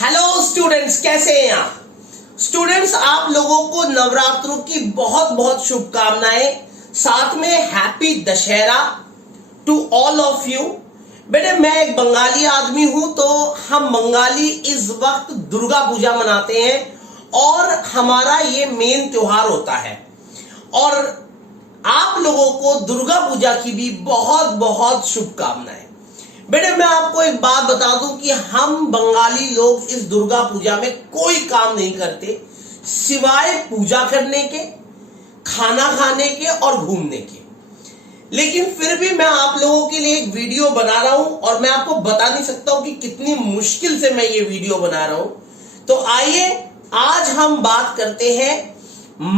Hello students, कैसे हैं आप? स्टूडेंट्स, आप लोगों को नवरात्रों की बहुत बहुत शुभकामनाएं, साथ में happy Dussehra to all of you. बेटे, मैं एक बंगाली आदमी हूं, तो हम बंगाली इस वक्त दुर्गा पूजा मनाते हैं और हमारा ये मेन त्योहार होता है। और आप लोगों को दुर्गा पूजा की भी बहुत बहुत शुभकामनाएं। बेटे, मैं आपको एक बात बता दूं कि हम बंगाली लोग इस दुर्गा पूजा में कोई काम नहीं करते सिवाय पूजा करने के, खाना खाने के और घूमने के। लेकिन फिर भी मैं आप लोगों के लिए एक वीडियो बना रहा हूं और मैं आपको बता नहीं सकता हूं कि कितनी मुश्किल से मैं ये वीडियो बना रहा हूं। तो आइए आज हम बात करते हैं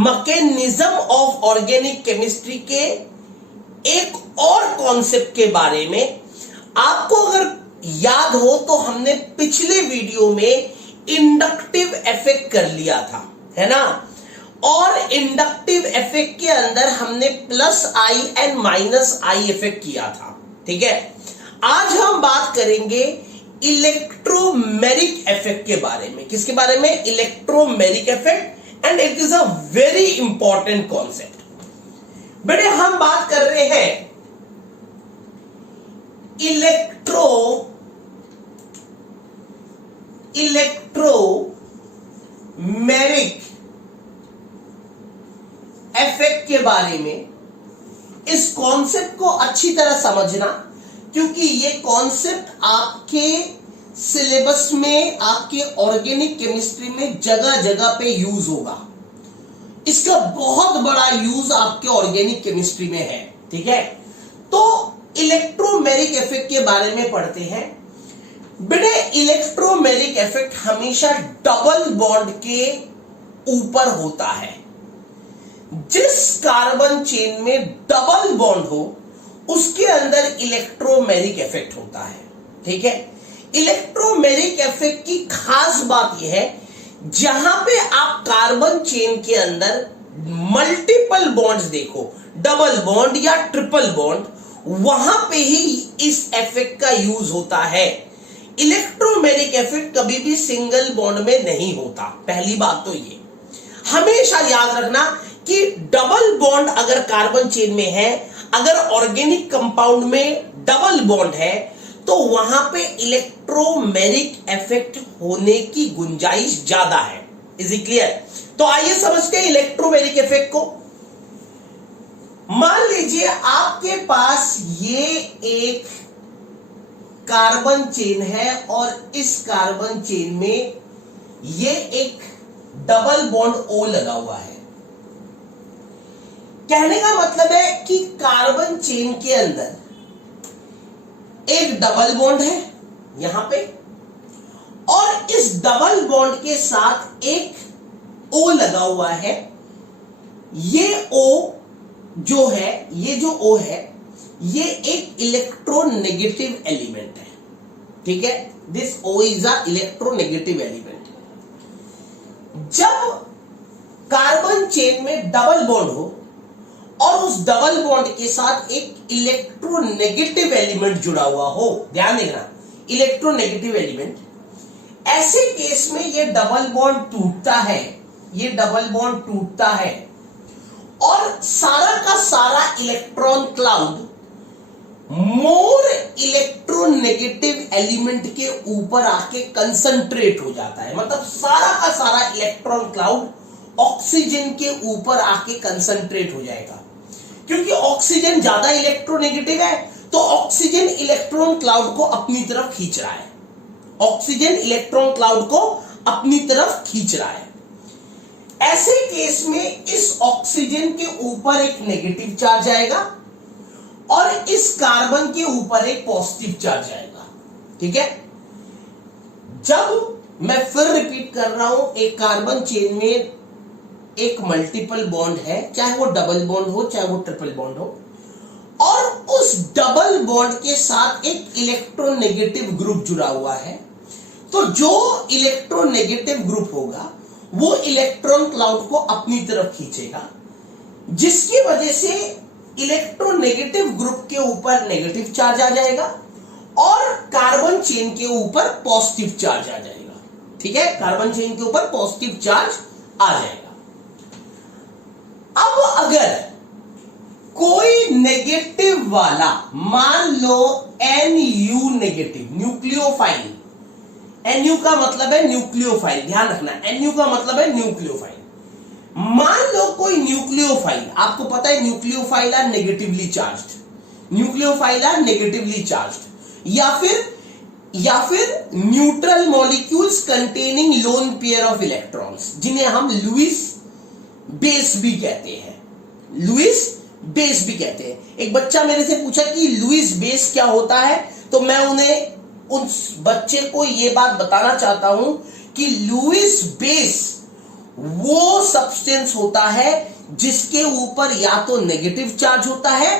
मैकेनिज्म ऑफ ऑर्गेनिक केमिस्ट्री के एक और कॉन्सेप्ट के बारे में। आपको अगर याद हो तो हमने पिछले वीडियो में इंडक्टिव इफेक्ट कर लिया था, है ना? और इंडक्टिव इफेक्ट के अंदर हमने plus I and minus I effect किया था, ठीक है। आज हम बात करेंगे इलेक्ट्रोमेरिक इफेक्ट के बारे में। किसके बारे में? Electromeric effect, and it is a very important concept. बेटे, हम बात कर रहे हैं इलेक्ट्रोमेरिक इफेक्ट के बारे में। इस कॉन्सेप्ट को अच्छी तरह समझना, क्योंकि ये कॉन्सेप्ट आपके सिलेबस में, आपके ऑर्गेनिक केमिस्ट्री में जगह जगह पे यूज होगा। इसका बहुत बड़ा यूज आपके ऑर्गेनिक केमिस्ट्री में है, ठीक है। तो इलेक्ट्रोमेरिक इफेक्ट के बारे में पढ़ते हैं। बेटे, इलेक्ट्रोमेरिक इफेक्ट हमेशा डबल बॉन्ड के ऊपर होता है। जिस कार्बन चेन में डबल बॉन्ड हो उसके अंदर इलेक्ट्रोमेरिक इफेक्ट होता है, ठीक है। इलेक्ट्रोमेरिक इफेक्ट की खास बात यह है, जहां पे आप कार्बन चेन के अंदर मल्टीपल बॉन्ड्स देखो, डबल बॉन्ड या ट्रिपल बॉन्ड, वहां पे ही इस इफेक्ट का यूज होता है। इलेक्ट्रोमेरिक इफेक्ट कभी भी सिंगल बॉन्ड में नहीं होता। पहली बात तो ये हमेशा याद रखना कि डबल बॉन्ड अगर कार्बन चेन में है, अगर ऑर्गेनिक कंपाउंड में डबल बॉन्ड है, तो वहां पे इलेक्ट्रोमेरिक इफेक्ट होने की गुंजाइश ज्यादा है। Is it clear? तो आइए समझते हैं इलेक्ट्रोमेरिक इफेक्ट को। मान लीजिए आपके पास ये एक कार्बन चेन है और इस कार्बन चेन में ये एक डबल बॉन्ड O लगा हुआ है। कहने का मतलब है कि कार्बन चेन के अंदर एक डबल बॉन्ड है यहां पे, और इस डबल बॉन्ड के साथ एक O लगा हुआ है। ये O जो है, ये जो O है, ये एक इलेक्ट्रोनेगेटिव एलिमेंट है, ठीक है। This O is a electronegative element. जब कार्बन चेन में डबल बॉन्ड हो और उस डबल बॉन्ड के साथ एक इलेक्ट्रोनेगेटिव एलिमेंट जुड़ा हुआ हो, ध्यान देना, इलेक्ट्रोनेगेटिव एलिमेंट, ऐसे केस में ये डबल बॉन्ड टूटता है, ये डबल बॉन्ड टूटता है और सारा का सारा electron cloud more electronegative element के ऊपर आके कंसंट्रेट हो जाता है। मतलब सारा का सारा इलेक्ट्रॉन क्लाउड ऑक्सीजन के ऊपर आके कंसंट्रेट हो जाएगा। क्योंकि ऑक्सीजन ज्यादा इलेक्ट्रोनेगेटिव है, तो ऑक्सीजन इलेक्ट्रॉन क्लाउड को अपनी तरफ खींच रहा है। ऑक्सीजन इलेक्ट्रॉन क्लाउड को अपनी तरफ खींच रहा है। ऐसे केस में इस ऑक्सीजन के ऊपर एक नेगेटिव चार्ज आएगा और इस कार्बन के ऊपर एक पॉजिटिव चार्ज आएगा, ठीक है। जब मैं फिर रिपीट कर रहा हूं, एक कार्बन चेन में एक मल्टीपल बॉन्ड है, चाहे वो डबल बॉन्ड हो चाहे वो ट्रिपल बॉन्ड हो, और उस डबल बॉन्ड के साथ एक इलेक्ट्रोनेगेटिव ग्रुप जुड़ा हुआ है। तो जो इलेक्ट्रोनेगेटिव ग्रुप होगा वो इलेक्ट्रॉन क्लाउड को अपनी तरफ खींचेगा, जिसकी वजह से इलेक्ट्रोनेगेटिव ग्रुप के ऊपर नेगेटिव चार्ज आ जाएगा और कार्बन चेन के ऊपर पॉजिटिव चार्ज आ जाएगा, ठीक है, कार्बन चेन के ऊपर पॉजिटिव चार्ज आ जाएगा। अब अगर कोई नेगेटिव वाला, मान लो NU नेगेटिव, न्यूक्लियोफाइल, NU का मतलब है न्यूक्लियोफाइल, ध्यान रखना, NU का मतलब है न्यूक्लियोफाइल। मान लो कोई न्यूक्लियोफाइल, आपको पता है nucleophile are negatively charged, nucleophile are negatively charged, या फिर neutral molecules containing lone pair of electrons, जिन्हें हम लुईस बेस भी कहते हैं, लुईस बेस भी कहते हैं। एक बच्चा मेरे से पूछा कि लुईस बेस क्या होता है, तो मैं उन्हें, उस बच्चे को यह बात बताना चाहता हूं कि लुईस बेस वो सब्सटेंस होता है जिसके ऊपर या तो नेगेटिव चार्ज होता है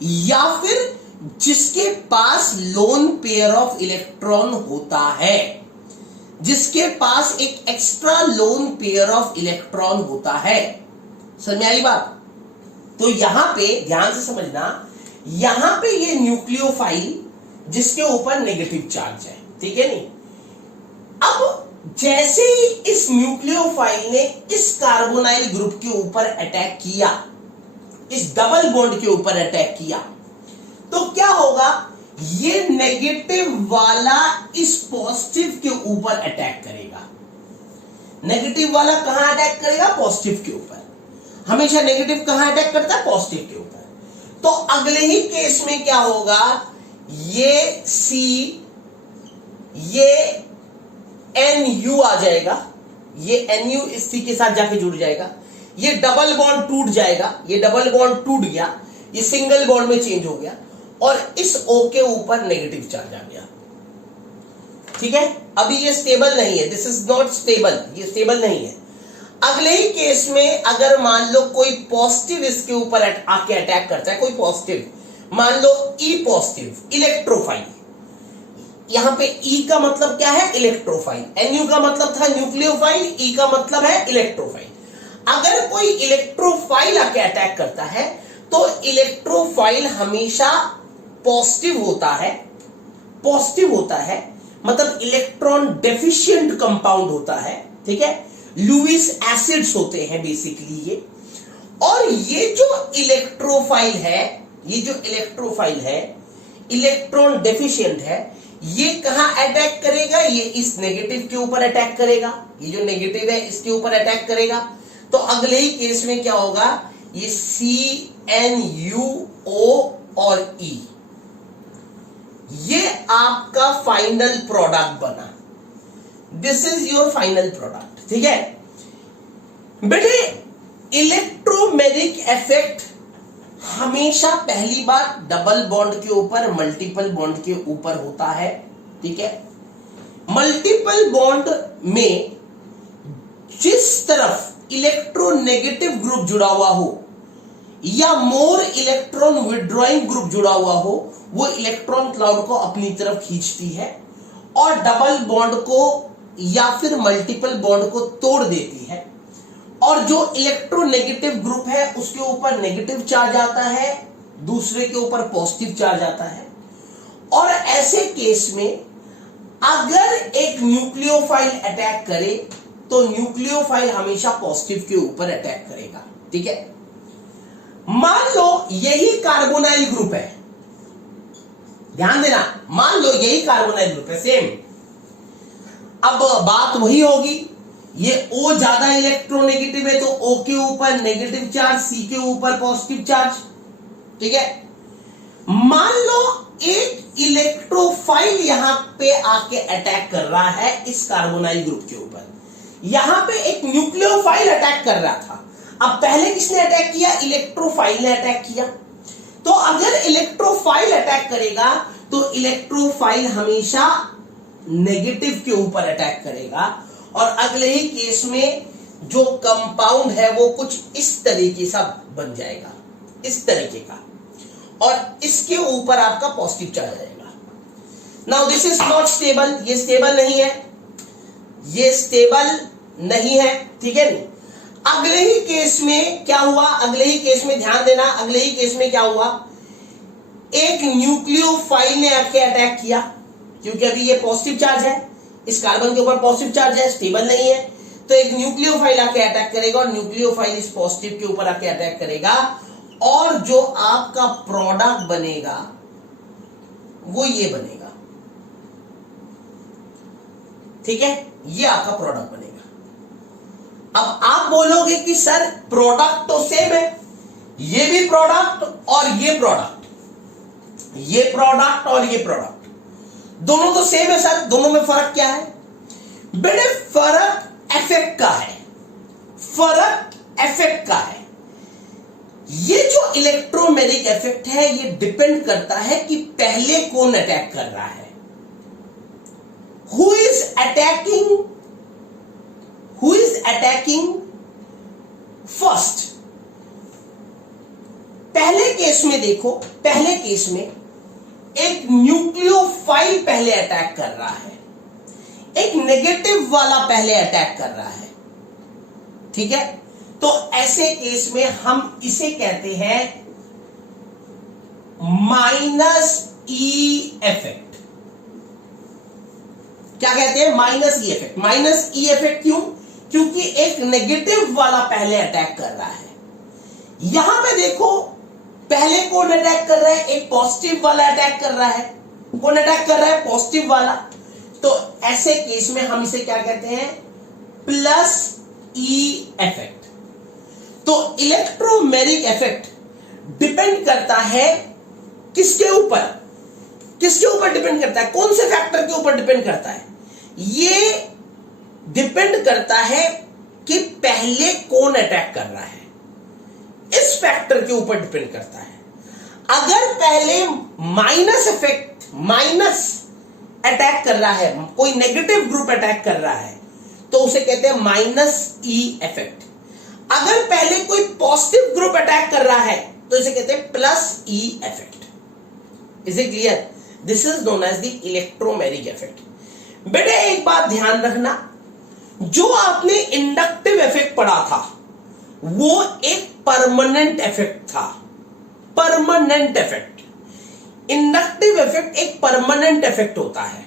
या फिर जिसके पास लोन पेयर ऑफ इलेक्ट्रॉन होता है, जिसके पास एक extra loan pair of electron होता है। समझ में आई बात? तो यहां पे ध्यान से समझना, यहां पे ये न्यूक्लियोफाइल जिसके ऊपर नेगेटिव चार्ज है, ठीक है नहीं। अब जैसे ही इस न्यूक्लियोफाइल ने इस कार्बोनाइल ग्रुप के ऊपर अटैक किया, इस डबल बॉन्ड के ऊपर अटैक किया, तो क्या होगा, ये नेगेटिव वाला इस पॉजिटिव के ऊपर अटैक करेगा। नेगेटिव वाला कहां अटैक करेगा? पॉजिटिव के ऊपर। हमेशा नेगेटिव कहां अटैक करता है? पॉजिटिव के ऊपर। तो अगले ही केस में क्या होगा, ये C, ये NU आ जाएगा, ये NU इस C के साथ जाके जुड़ जाएगा, ये डबल बॉन्ड टूट जाएगा, ये डबल बॉन्ड टूट गया, ये सिंगल बॉन्ड में चेंज हो गया और इस O के ऊपर नेगेटिव चार्ज आ गया। ठीक है, अभी ये स्टेबल नहीं है, दिस इज नॉट स्टेबल, ये स्टेबल नहीं है। अगले ही केस में अगर मान लो कोई पॉजिटिव इसके ऊपर आके अटैक करता है, कोई पॉजिटिव, मान लो E पॉजिटिव, इलेक्ट्रोफाइल, यहां पे E का मतलब क्या है? इलेक्ट्रोफाइल। NU का मतलब था न्यूक्लियोफाइल, E का मतलब है इलेक्ट्रोफाइल। अगर कोई इलेक्ट्रोफाइल आके अटैक करता है तो इलेक्ट्रोफाइल हमेशा पॉजिटिव होता है, पॉजिटिव होता है, मतलब इलेक्ट्रॉन डेफिशिएंट कंपाउंड होता है, ठीक है, लुईस एसिड्स होते हैं बेसिकली ये। और ये जो इलेक्ट्रोफाइल है, ये जो इलेक्ट्रोफाइल है, इलेक्ट्रॉन डेफिशिएंट है, ये कहां अटैक करेगा? ये इस नेगेटिव के ऊपर अटैक करेगा, ये जो नेगेटिव है इसके ऊपर अटैक करेगा। तो अगले ही केस में क्या होगा, ये CNUO और E, ये आपका फाइनल प्रोडक्ट बना, this is your final product. ठीक है बेटे, इलेक्ट्रोमैग्नेटिक इफेक्ट हमेशा पहली बात डबल बॉन्ड के ऊपर, मल्टीपल बॉन्ड के ऊपर होता है। ठीक है, मल्टीपल बॉन्ड में जिस तरफ इलेक्ट्रोनेगेटिव ग्रुप जुड़ा हुआ हो या मोर इलेक्ट्रॉन विड्रॉइंग ग्रुप जुड़ा हुआ हो, वो इलेक्ट्रॉन क्लाउड को अपनी तरफ खींचती है और डबल बॉन्ड को या फिर मल्टीपल बॉन्ड को तोड़ देती है। और जो इलेक्ट्रोनेगेटिव ग्रुप है उसके ऊपर नेगेटिव चार्ज आता है, दूसरे के ऊपर पॉजिटिव चार्ज आता है। और ऐसे केस में अगर एक न्यूक्लियोफाइल अटैक करे तो न्यूक्लियोफाइल हमेशा पॉजिटिव के ऊपर अटैक करेगा। ठीक है, मान लो यही कार्बोनाइल ग्रुप है, ध्यान देना, मान लो यही कार्बोनाइल ग्रुप है सेम। अब बात वही होगी, ये O ज्यादा इलेक्ट्रोनेगेटिव है तो O के ऊपर नेगेटिव चार्ज, C के ऊपर पॉजिटिव चार्ज। ठीक है, मान लो एक इलेक्ट्रोफाइल यहां पे आके अटैक कर रहा है इस कार्बोनाइल ग्रुप के ऊपर, यहां पे एक न्यूक्लियोफाइल अटैक कर रहा था। अब पहले किसने अटैक किया? इलेक्ट्रोफाइल ने अटैक किया। तो अगर इलेक्ट्रोफाइल अटैक करेगा तो इलेक्ट्रोफाइल हमेशा नेगेटिव के ऊपर अटैक करेगा और अगले ही केस में जो कंपाउंड है वो कुछ इस तरीके सा बन जाएगा, इस तरीके का, और इसके ऊपर आपका पॉजिटिव चार्ज आएगा। Now this is not stable, ये स्टेबल नहीं है, ये स्टेबल नहीं है। ठीक है, नहीं। अगले ही केस में क्या हुआ? अगले ही केस में ध्यान देना, अगले ही केस में क्या हुआ, एक न्यूक्लियोफाइल ने आके अटैक किया, क्योंकि अभी ये पॉजिटिव चार्ज है, इस कार्बन के ऊपर पॉजिटिव चार्ज है, स्टेबल नहीं है, तो एक न्यूक्लियोफाइल आके अटैक करेगा और न्यूक्लियोफाइल इस पॉजिटिव के ऊपर आके अटैक करेगा और जो आपका प्रोडक्ट बनेगा वो ये बनेगा। ठीक है, ये आपका प्रोडक्ट बनेगा। अब आप बोलोगे कि सर प्रोडक्ट तो सेम है, ये भी प्रोडक्ट और ये प्रोडक्ट, ये प्रोडक्ट और ये प्रोडक्ट दोनों तो सेम है सर, दोनों में फर्क क्या है? बेटे फर्क इफेक्ट का है, फर्क इफेक्ट का है। ये जो इलेक्ट्रोमैग्नेटिक इफेक्ट है ये डिपेंड करता है कि पहले कौन अटैक कर रहा है, हु इज अटैकिंग फर्स्ट। पहले केस में देखो, पहले केस में एक न्यूक्लियोफाइल पहले अटैक कर रहा है, एक नेगेटिव वाला पहले अटैक कर रहा है। ठीक है, तो ऐसे केस में हम इसे कहते हैं माइनस ई इफेक्ट। क्या कहते हैं? Minus E effect. Minus E effect क्यों? क्योंकि एक नेगेटिव वाला पहले अटैक कर रहा है। यहां पे देखो पहले कौन अटैक कर रहा है? एक पॉजिटिव वाला अटैक कर रहा है। कौन अटैक कर रहा है? पॉजिटिव वाला। तो ऐसे केस में हम इसे क्या कहते हैं? Plus E effect. तो इलेक्ट्रोमैग्नेटिक इफेक्ट डिपेंड करता है किसके ऊपर? किसके ऊपर डिपेंड करता है? कौन से फैक्टर के ऊपर डिपेंड करता है? ये डिपेंड करता है कि पहले कौन अटैक कर रहा है, इस फैक्टर के ऊपर डिपेंड करता है। अगर पहले माइनस इफेक्ट, माइनस अटैक कर रहा है, कोई नेगेटिव ग्रुप अटैक कर रहा है, तो उसे कहते हैं माइनस ई इफेक्ट। अगर पहले कोई पॉजिटिव ग्रुप अटैक कर रहा है तो इसे कहते हैं plus E effect. Is it clear? This is known as the electromagnetic effect. बेटे एक बात ध्यान रखना, जो आपने इंडक्टिव इफेक्ट पढ़ा था वो एक परमानेंट इफेक्ट था। Permanent effect. इंडक्टिव इफेक्ट एक परमानेंट इफेक्ट होता है।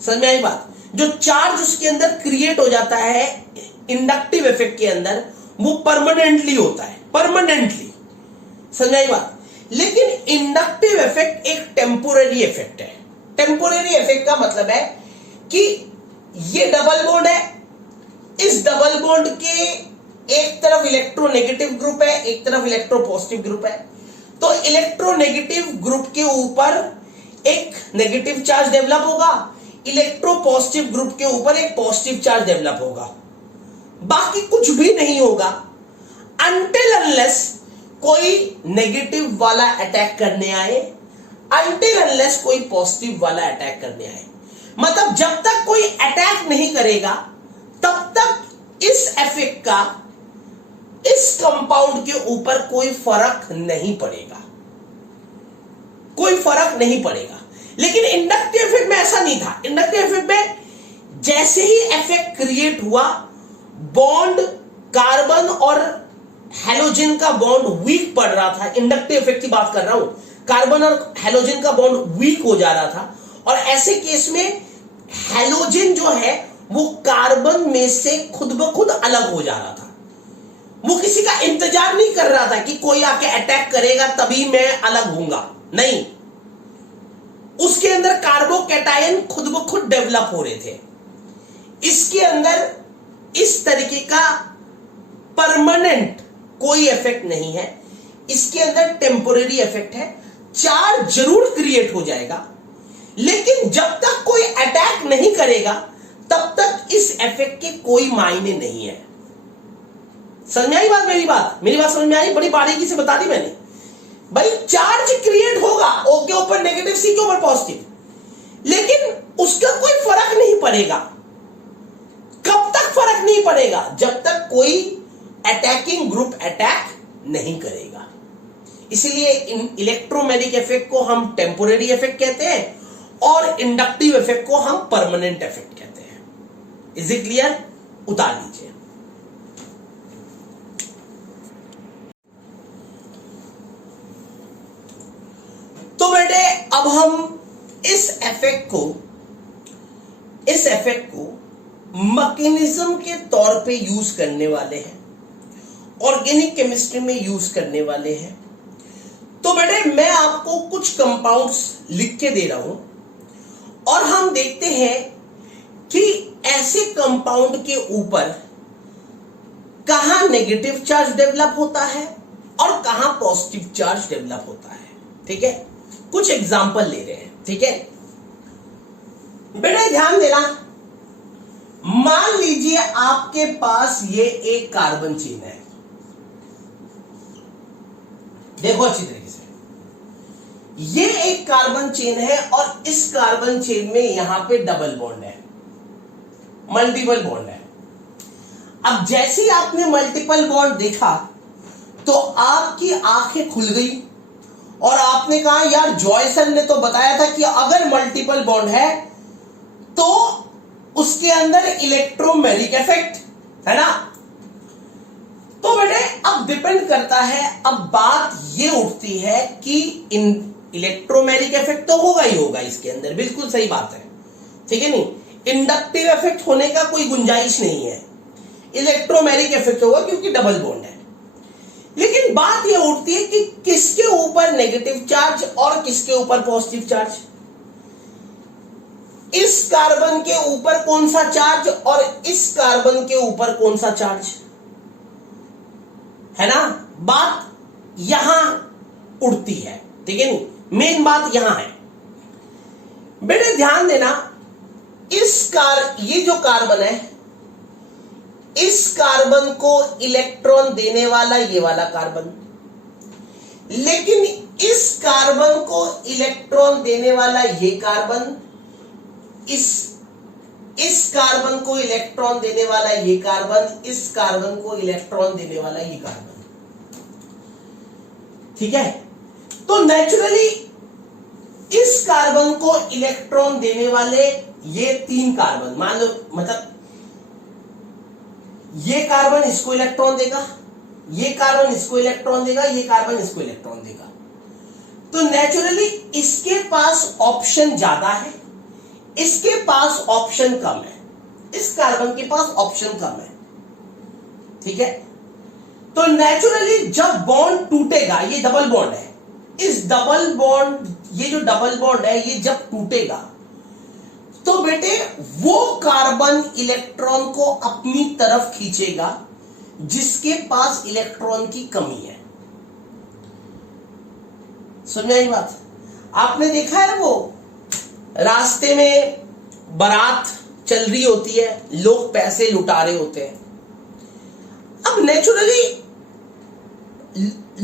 समझ में आई बात? जो चार्ज उसके अंदर क्रिएट हो जाता है इंडक्टिव इफेक्ट के अंदर, वो परमानेंटली होता है, परमानेंटली। समझ में आई बात? लेकिन इंडक्टिव इफेक्ट एक टेम्पोररी इफेक्ट है। टेम्पोररी इफेक्ट का मतलब है कि ये डबल बॉन्ड है, इस डबल बॉन्ड के एक तरफ इलेक्ट्रोनेगेटिव ग्रुप है, एक तरफ इलेक्ट्रोपॉजिटिव ग्रुप है। तो इलेक्ट्रोनेगेटिव ग्रुप के ऊपर एक नेगेटिव चार्ज डेवलप होगा, इलेक्ट्रोपॉजिटिव ग्रुप के ऊपर एक पॉजिटिव चार्ज डेवलप होगा। बाकी कुछ भी नहीं होगा अनटिल अनलेस कोई नेगेटिव वाला अटैक करने आए, अनटिल अनलेस कोई पॉजिटिव वाला अटैक करने आए। मतलब जब तक कोई अटैक नहीं करेगा तब तक इस इफेक्ट का इस कंपाउंड के ऊपर कोई फर्क नहीं पड़ेगा, कोई फर्क नहीं पड़ेगा। लेकिन इंडक्टिव इफेक्ट में ऐसा नहीं था। इंडक्टिव इफेक्ट में जैसे ही इफेक्ट क्रिएट हुआ, बॉन्ड कार्बन और हेलोजन का बॉन्ड वीक पड़ रहा था। इंडक्टिव इफेक्ट की बात कर रहा हूं, कार्बन और हेलोजन का बॉन्ड वीक हो जा रहा था और ऐसे केस में हेलोजन जो है वो कार्बन में से खुद ब खुद अलग हो जा रहा था। वो किसी का इंतजार नहीं कर रहा था कि कोई आके अटैक करेगा तभी मैं अलग होऊंगा, नहीं। उसके अंदर कार्बोकैटायन खुद ब खुद डेवलप हो रहे थे। इसके अंदर इस तरीके का परमानेंट कोई इफेक्ट नहीं है, इसके अंदर टेम्पोररी इफेक्ट है। चार्ज जरूर क्रिएट हो जाएगा, लेकिन जब तक कोई अटैक नहीं करेगा तब तक इस इफेक्ट के कोई मायने नहीं है। समझ में आई बात? मेरी बात समझ में आई? बड़ी बारीकी से बता दी मैंने। भाई चार्ज क्रिएट होगा, ओ के ऊपर नेगेटिव, सी के ऊपर पॉजिटिव, लेकिन उसका कोई फर्क नहीं पड़ेगा। कब तक फर्क नहीं पड़ेगा? जब तक कोई अटैकिंग ग्रुप अटैक नहीं करेगा। इसलिए इलेक्ट्रोमैग्नेटिक इफेक्ट को हम टेम्पोररी इफेक्ट कहते हैं और इंडक्टिव इफेक्ट को हम परमानेंट इफेक्ट कहते हैं। Is it clear? उतार लीजिए। तो बेटे अब हम इस इफेक्ट को इस इफेक्ट को मैकेनिज्म के तौर पे यूज करने वाले हैं, ऑर्गेनिक केमिस्ट्री में यूज करने वाले हैं। तो बेटे मैं आपको कुछ कंपाउंड्स लिख के दे रहा हूं और हम देखते हैं कि ऐसे कंपाउंड के ऊपर कहां नेगेटिव चार्ज डेवलप होता है और कहां पॉजिटिव चार्ज डेवलप होता है। ठीक है, कुछ एग्जांपल ले रहे हैं। ठीक है बेटे, ध्यान देना। मान लीजिए आपके पास ये एक कार्बन चेन है, देखो अच्छी तरीके से, ये एक कार्बन चेन है और इस कार्बन चेन में यहां पे डबल बॉन्ड है, मल्टीपल बॉन्ड है। अब जैसे ही आपने मल्टीपल बॉन्ड देखा तो आपकी आंखें खुल गई और आपने कहा यार जॉयसन ने तो बताया था कि अगर मल्टीपल बॉन्ड है तो उसके अंदर इलेक्ट्रोमैग्नेटिक इफेक्ट है ना। तो बेटे अब डिपेंड करता है, अब बात ये उठती है कि इलेक्ट्रोमैग्नेटिक इफेक्ट तो होगा ही होगा इसके अंदर, बिल्कुल सही बात है। ठीक है, नहीं इंडक्टिव इफेक्ट होने का कोई गुंजाइश नहीं है, इलेक्ट्रोमैग्नेटिक इफेक्ट होगा क्योंकि डबल बॉन्ड है। लेकिन बात यह उठती है कि किसके ऊपर नेगेटिव चार्ज और किसके ऊपर पॉजिटिव चार्ज, इस कार्बन के ऊपर कौन सा चार्ज और इस कार्बन के ऊपर कौन सा चार्ज, है ना। बात यहां उठती है। ठीक है, नहीं मेन बात यहां है। बेटे ध्यान देना, ये जो कार्बन है, इस कार्बन को इलेक्ट्रॉन देने वाला ये वाला कार्बन, लेकिन इस कार्बन को इलेक्ट्रॉन देने वाला ये कार्बन, इस कार्बन को इलेक्ट्रॉन देने वाला ये कार्बन, इस कार्बन को इलेक्ट्रॉन देने वाला ये कार्बन। ठीक है, तो नेचुरली इस कार्बन को इलेक्ट्रॉन देने वाले ये तीन कार्बन, मान लो मतलब ये कार्बन इसको इलेक्ट्रॉन देगा, ये कार्बन इसको इलेक्ट्रॉन देगा, ये कार्बन इसको इलेक्ट्रॉन देगा। तो नेचुरली इसके पास ऑप्शन ज्यादा है, इसके पास ऑप्शन कम है, इस कार्बन के पास ऑप्शन कम है। ठीक है, तो नेचुरली जब बॉन्ड टूटेगा, ये डबल बॉन्ड है, इस डबल बॉन्ड, ये जो डबल बॉन्ड है ये जब टूटेगा तो बेटे वो कार्बन इलेक्ट्रॉन को अपनी तरफ खींचेगा जिसके पास इलेक्ट्रॉन की कमी है। समझ आई बात। आपने देखा है वो रास्ते में बारात चल रही होती है, लोग पैसे लुटा रहे होते हैं। अब नेचुरली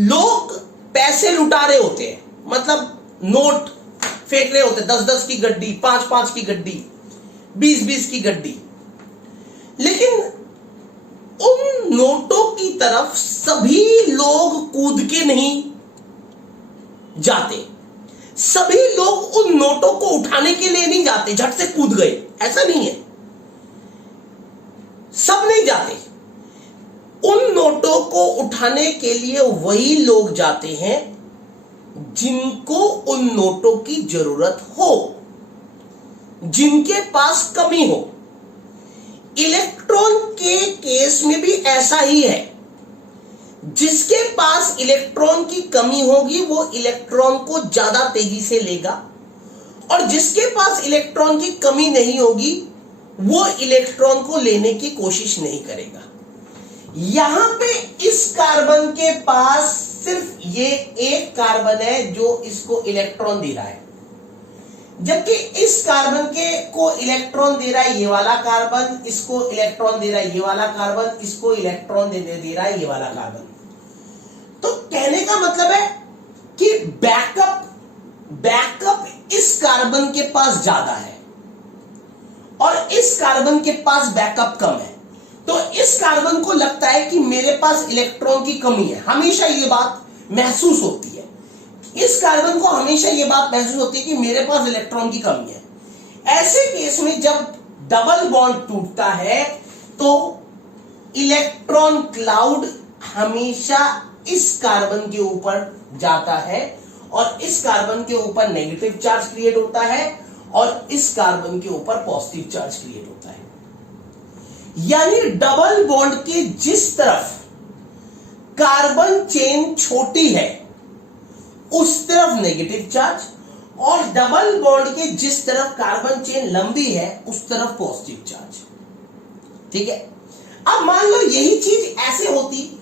लोग पैसे लुटा रहे होते हैं, मतलब नोट फेंक रहे होते हैं, 10-10 की गड्डी, 5-5 की गड्डी, 20-20 की गड्डी। लेकिन उन नोटों की तरफ सभी लोग कूद के नहीं जाते, सभी लोग उन नोटों को उठाने के लिए नहीं जाते, झट से कूद गए, ऐसा नहीं है, सब नहीं जाते। उन नोटों को उठाने के लिए वही लोग जाते हैं जिनको उन नोटों की जरूरत हो, जिनके पास कमी हो। इलेक्ट्रॉन के केस में भी ऐसा ही है, जिसके पास इलेक्ट्रॉन की कमी होगी वो इलेक्ट्रॉन को ज्यादा तेजी से लेगा, और जिसके पास इलेक्ट्रॉन की कमी नहीं होगी वो इलेक्ट्रॉन को लेने की कोशिश नहीं करेगा। यहां पे इस कार्बन के पास सिर्फ ये एक कार्बन है जो इसको इलेक्ट्रॉन दे रहा है, जबकि इस कार्बन के को इलेक्ट्रॉन दे रहा है ये वाला कार्बन, इसको इलेक्ट्रॉन दे रहा है ये वाला कार्बन, इसको इलेक्ट्रॉन दे रहा है ये वाला कार्बन। तो कहने का मतलब है कि बैकअप इस कार्बन के पास ज्यादा है और इस कार्बन के पास बैकअप कम है। तो इस कार्बन को लगता है कि मेरे पास इलेक्ट्रॉन की कमी है, हमेशा ये बात महसूस होती है, इस कार्बन को हमेशा ये बात महसूस होती है कि मेरे पास इलेक्ट्रॉन की कमी है। ऐसे केस में जब डबल बॉन्ड टूटता है तो इलेक्ट्रॉन क्लाउड हमेशा इस कार्बन के ऊपर जाता है और इस कार्बन के ऊपर नेगेटिव चार्ज क्रिएट होता है और इस कार्बन के ऊपर पॉजिटिव चार्ज क्रिएट होता है। यानी डबल बॉन्ड के जिस तरफ कार्बन चेन छोटी है उस तरफ नेगेटिव चार्ज, और डबल बॉन्ड के जिस तरफ कार्बन चेन लंबी है उस तरफ पॉजिटिव चार्ज। ठीक है, अब मान लो यही चीज ऐसे होती,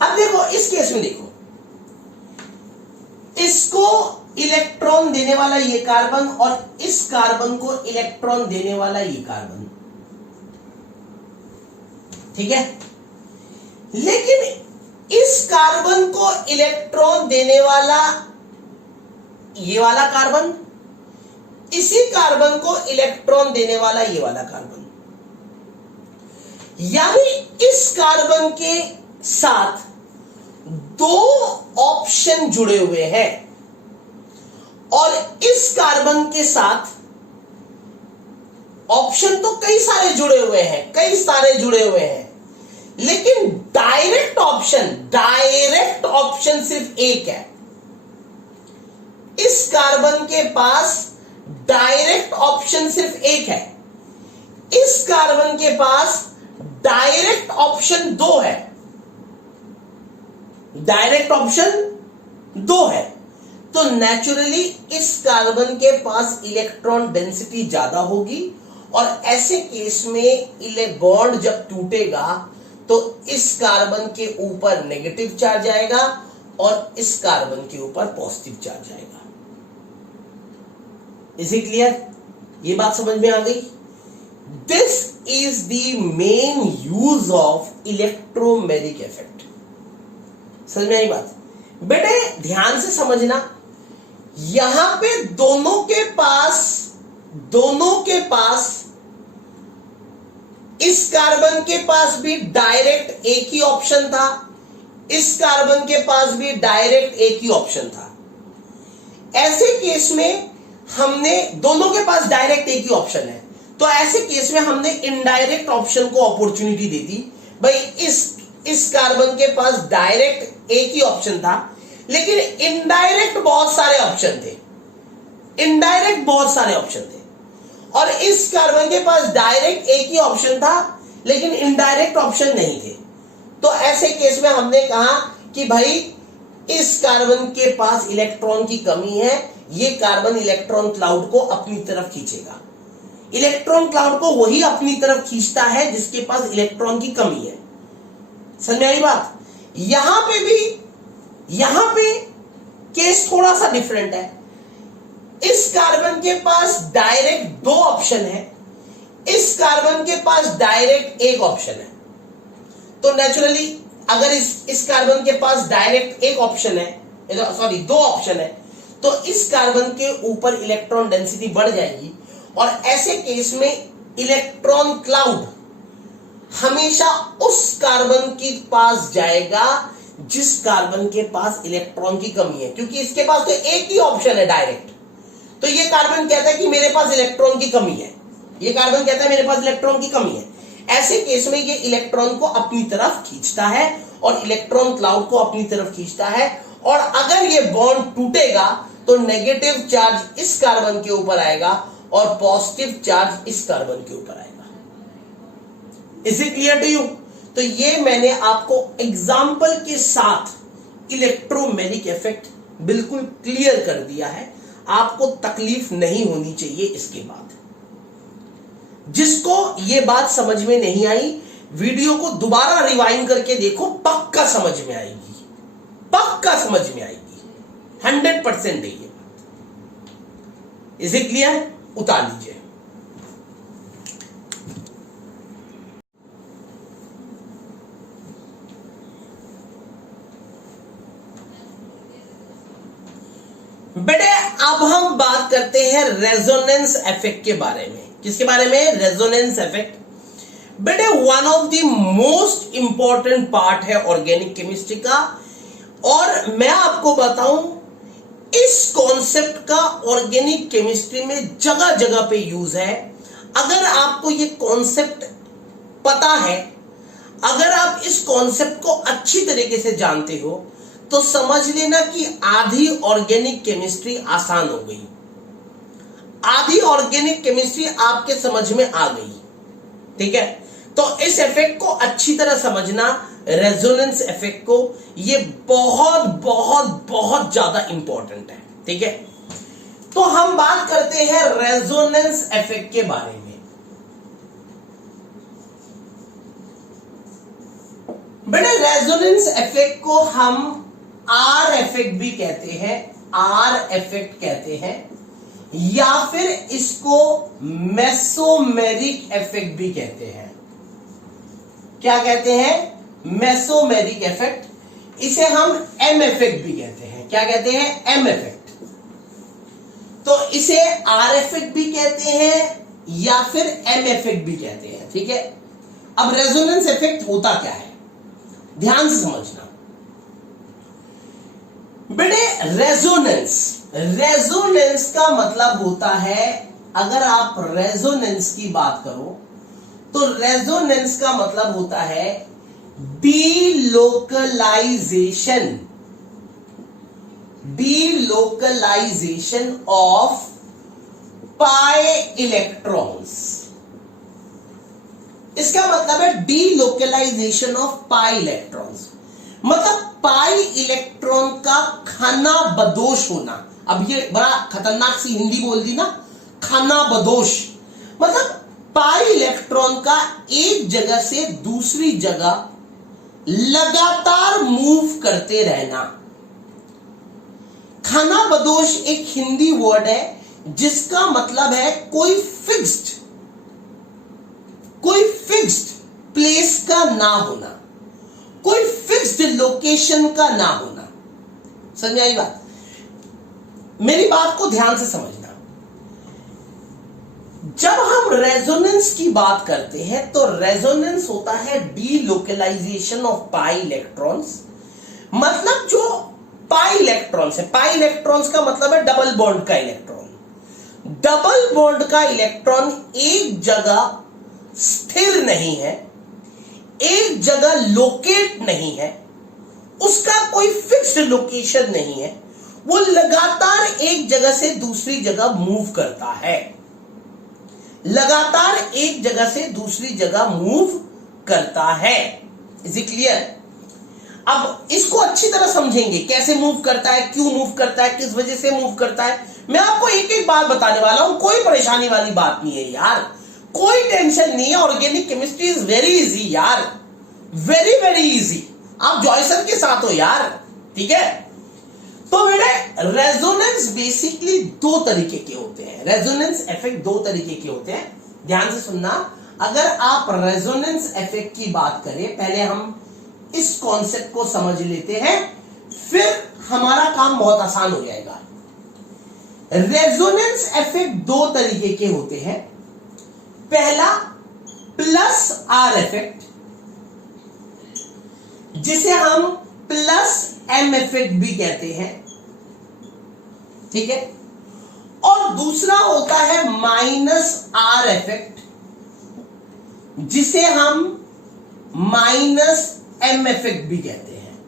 अब देखो इस केस में देखो, इसको इलेक्ट्रॉन देने वाला ये कार्बन और इस कार्बन को इलेक्ट्रॉन देने वाला ये कार्बन, ठीक है। लेकिन इस कार्बन को इलेक्ट्रॉन देने वाला ये वाला कार्बन, इसी कार्बन को इलेक्ट्रॉन देने वाला ये वाला कार्बन, यानी इस कार्बन के साथ दो ऑप्शन जुड़े हुए हैं और इस कार्बन के साथ ऑप्शन तो कई सारे जुड़े हुए हैं, लेकिन डायरेक्ट ऑप्शन सिर्फ एक है। इस कार्बन के पास डायरेक्ट ऑप्शन सिर्फ एक है, इस कार्बन के पास डायरेक्ट ऑप्शन दो है, तो नेचुरली इस कार्बन के पास इलेक्ट्रॉन डेंसिटी ज्यादा होगी और ऐसे केस में बॉन्ड जब टूटेगा तो इस कार्बन के ऊपर नेगेटिव चार्ज आएगा और इस कार्बन के ऊपर पॉजिटिव चार्ज आएगा। Is it clear? ये बात समझ में आ गई? This is the main use of electromagnetic effect. समझ में आई बात? बेटे ध्यान से समझना, यहां पे दोनों के पास इस कार्बन के पास भी डायरेक्ट एक ही ऑप्शन था, इस कार्बन के पास भी डायरेक्ट एक ही ऑप्शन था। ऐसे केस में हमने, दोनों के पास डायरेक्ट एक ही ऑप्शन है, तो ऐसे केस में हमने इनडायरेक्ट ऑप्शन को अपॉर्चुनिटी दे दी। भाई इस कार्बन के पास डायरेक्ट एक ही ऑप्शन था, लेकिन इनडायरेक्ट बहुत सारे ऑप्शन थे, और इस कार्बन के पास डायरेक्ट एक ही ऑप्शन था लेकिन इनडायरेक्ट ऑप्शन नहीं थे। तो ऐसे केस में हमने कहा कि भाई इस कार्बन के पास इलेक्ट्रॉन की कमी है, ये कार्बन इलेक्ट्रॉन क्लाउड को अपनी तरफ खींचेगा। इलेक्ट्रॉन क्लाउड को वही अपनी तरफ खींचता है जिसके पास इलेक्ट्रॉन की कमी है। समझ में आई बात? यहां पे केस थोड़ा सा डिफरेंट है। इस कार्बन के पास डायरेक्ट दो ऑप्शन है, इस कार्बन के पास डायरेक्ट एक ऑप्शन है। तो नेचुरली अगर इस कार्बन के पास डायरेक्ट एक ऑप्शन है, दो ऑप्शन है, तो इस कार्बन के ऊपर इलेक्ट्रॉन डेंसिटी बढ़ जाएगी और ऐसे केस में इलेक्ट्रॉन क्लाउड हमेशा उस कार्बन के पास जाएगा जिस कार्बन के पास इलेक्ट्रॉन की कमी है, क्योंकि इसके पास तो एक ही ऑप्शन है डायरेक्ट। तो ये कार्बन कहता है कि मेरे पास इलेक्ट्रॉन की कमी है, ऐसे केस में ये इलेक्ट्रॉन को अपनी तरफ खींचता है और इलेक्ट्रॉन क्लाउड को अपनी तरफ खींचता है, और अगर ये बॉन्ड टूटेगा तो नेगेटिव चार्ज इस कार्बन के ऊपर आएगा और पॉजिटिव चार्ज इस कार्बन के ऊपर आएगा। Is it clear to you? तो ये मैंने आपको एग्जाम्पल के साथ इलेक्ट्रोमैग्नेटिक इफेक्ट बिल्कुल क्लियर कर दिया है। आपको तकलीफ नहीं होनी चाहिए इसके बाद। जिसको ये बात समझ में नहीं आई, वीडियो को दोबारा रिवाइंड करके देखो, पक्का समझ में आएगी, 100% है ये बात। Is it clear? उतार लीजिए। बेटे अब हम बात करते हैं रेजोनेंस इफेक्ट के बारे में। किसके बारे में? Resonance effect. बेटे one of the most important part है ऑर्गेनिक केमिस्ट्री का, और मैं आपको बताऊं इस कॉन्सेप्ट का ऑर्गेनिक केमिस्ट्री में जगह जगह पे यूज है। अगर आपको ये कॉन्सेप्ट पता है, अगर आप इस कॉन्सेप्ट को अच्छी तरीके से जानते हो, तो समझ लेना कि आधी ऑर्गेनिक केमिस्ट्री आसान हो गई, आधी ऑर्गेनिक केमिस्ट्री आपके समझ में आ गई। ठीक है, तो इस इफेक्ट को अच्छी तरह समझना, रेजोनेंस इफेक्ट को, ये बहुत बहुत बहुत ज्यादा इंपॉर्टेंट है। ठीक है, तो हम बात करते हैं रेजोनेंस इफेक्ट के बारे में। बेटे रेजोनेंस इफेक्ट को हम आर इफेक्ट भी कहते हैं, आर इफेक्ट कहते हैं, या फिर इसको मेसोमेरिक इफेक्ट भी कहते हैं। क्या कहते हैं? Mesomeric effect. इसे हम एम इफेक्ट भी कहते हैं। क्या कहते हैं? M effect. तो इसे आर इफेक्ट भी कहते हैं या फिर एम इफेक्ट भी कहते हैं। ठीक है, अब रेजोनेंस इफेक्ट होता क्या है, ध्यान से समझना बेटे। रेजोनेंस का मतलब होता है, अगर आप रेजोनेंस की बात करो तो रेजोनेंस का मतलब होता है डीलोकलाइजेशन ऑफ पाई इलेक्ट्रॉन्स। इसका मतलब है डीलोकलाइजेशन ऑफ पाई इलेक्ट्रॉन्स, मतलब पाई इलेक्ट्रॉन का खाना बदोश होना। अब ये बड़ा खतरनाक सी हिंदी बोल दी ना, खाना बदोश, मतलब पाई इलेक्ट्रॉन का एक जगह से दूसरी जगह लगातार मूव करते रहना। खाना बदोश एक हिंदी वर्ड है जिसका मतलब है कोई फिक्स्ड प्लेस का ना होना, कोई फिक्स्ड लोकेशन का ना होना। समझ आई बात? मेरी बात को ध्यान से समझना। जब हम रेजोनेंस की बात करते हैं तो रेजोनेंस होता है डीलोकलाइजेशन ऑफ पाई इलेक्ट्रॉन्स, मतलब जो पाई इलेक्ट्रॉन्स है, पाई इलेक्ट्रॉन्स का मतलब है डबल बॉन्ड का इलेक्ट्रॉन। डबल बॉन्ड का इलेक्ट्रॉन एक जगह स्थिर नहीं है, एक जगह लोकेट नहीं है, उसका कोई फिक्स्ड लोकेशन नहीं है, वो लगातार एक जगह से दूसरी जगह मूव करता है, लगातार एक जगह से दूसरी जगह मूव करता है। Is it clear? अब इसको अच्छी तरह समझेंगे, कैसे मूव करता है, क्यों मूव करता है, किस वजह से मूव करता है। मैं आपको एक एक बात बताने वाला हूं, कोई परेशानी वाली बात नहीं है यार, कोई टेंशन नहीं है। Organic chemistry is very easy यार, वेरी वेरी इजी। आप जॉयसन के साथ हो यार, ठीक है। तो बेटे रेजोनेंस बेसिकली दो तरीके के होते हैं, रेजोनेंस इफेक्ट दो तरीके के होते हैं, ध्यान से सुनना। अगर आप रेजोनेंस इफेक्ट की बात करें, पहले हम इस कॉन्सेप्ट को समझ लेते हैं, फिर हमारा काम बहुत आसान हो जाएगा। रेजोनेंस इफेक्ट दो तरीके के होते हैं। पहला प्लस आर इफेक्ट, जिसे हम प्लस एम इफेक्ट भी कहते हैं, ठीक है। और दूसरा होता है माइनस आर इफेक्ट, जिसे हम माइनस एम इफेक्ट भी कहते हैं।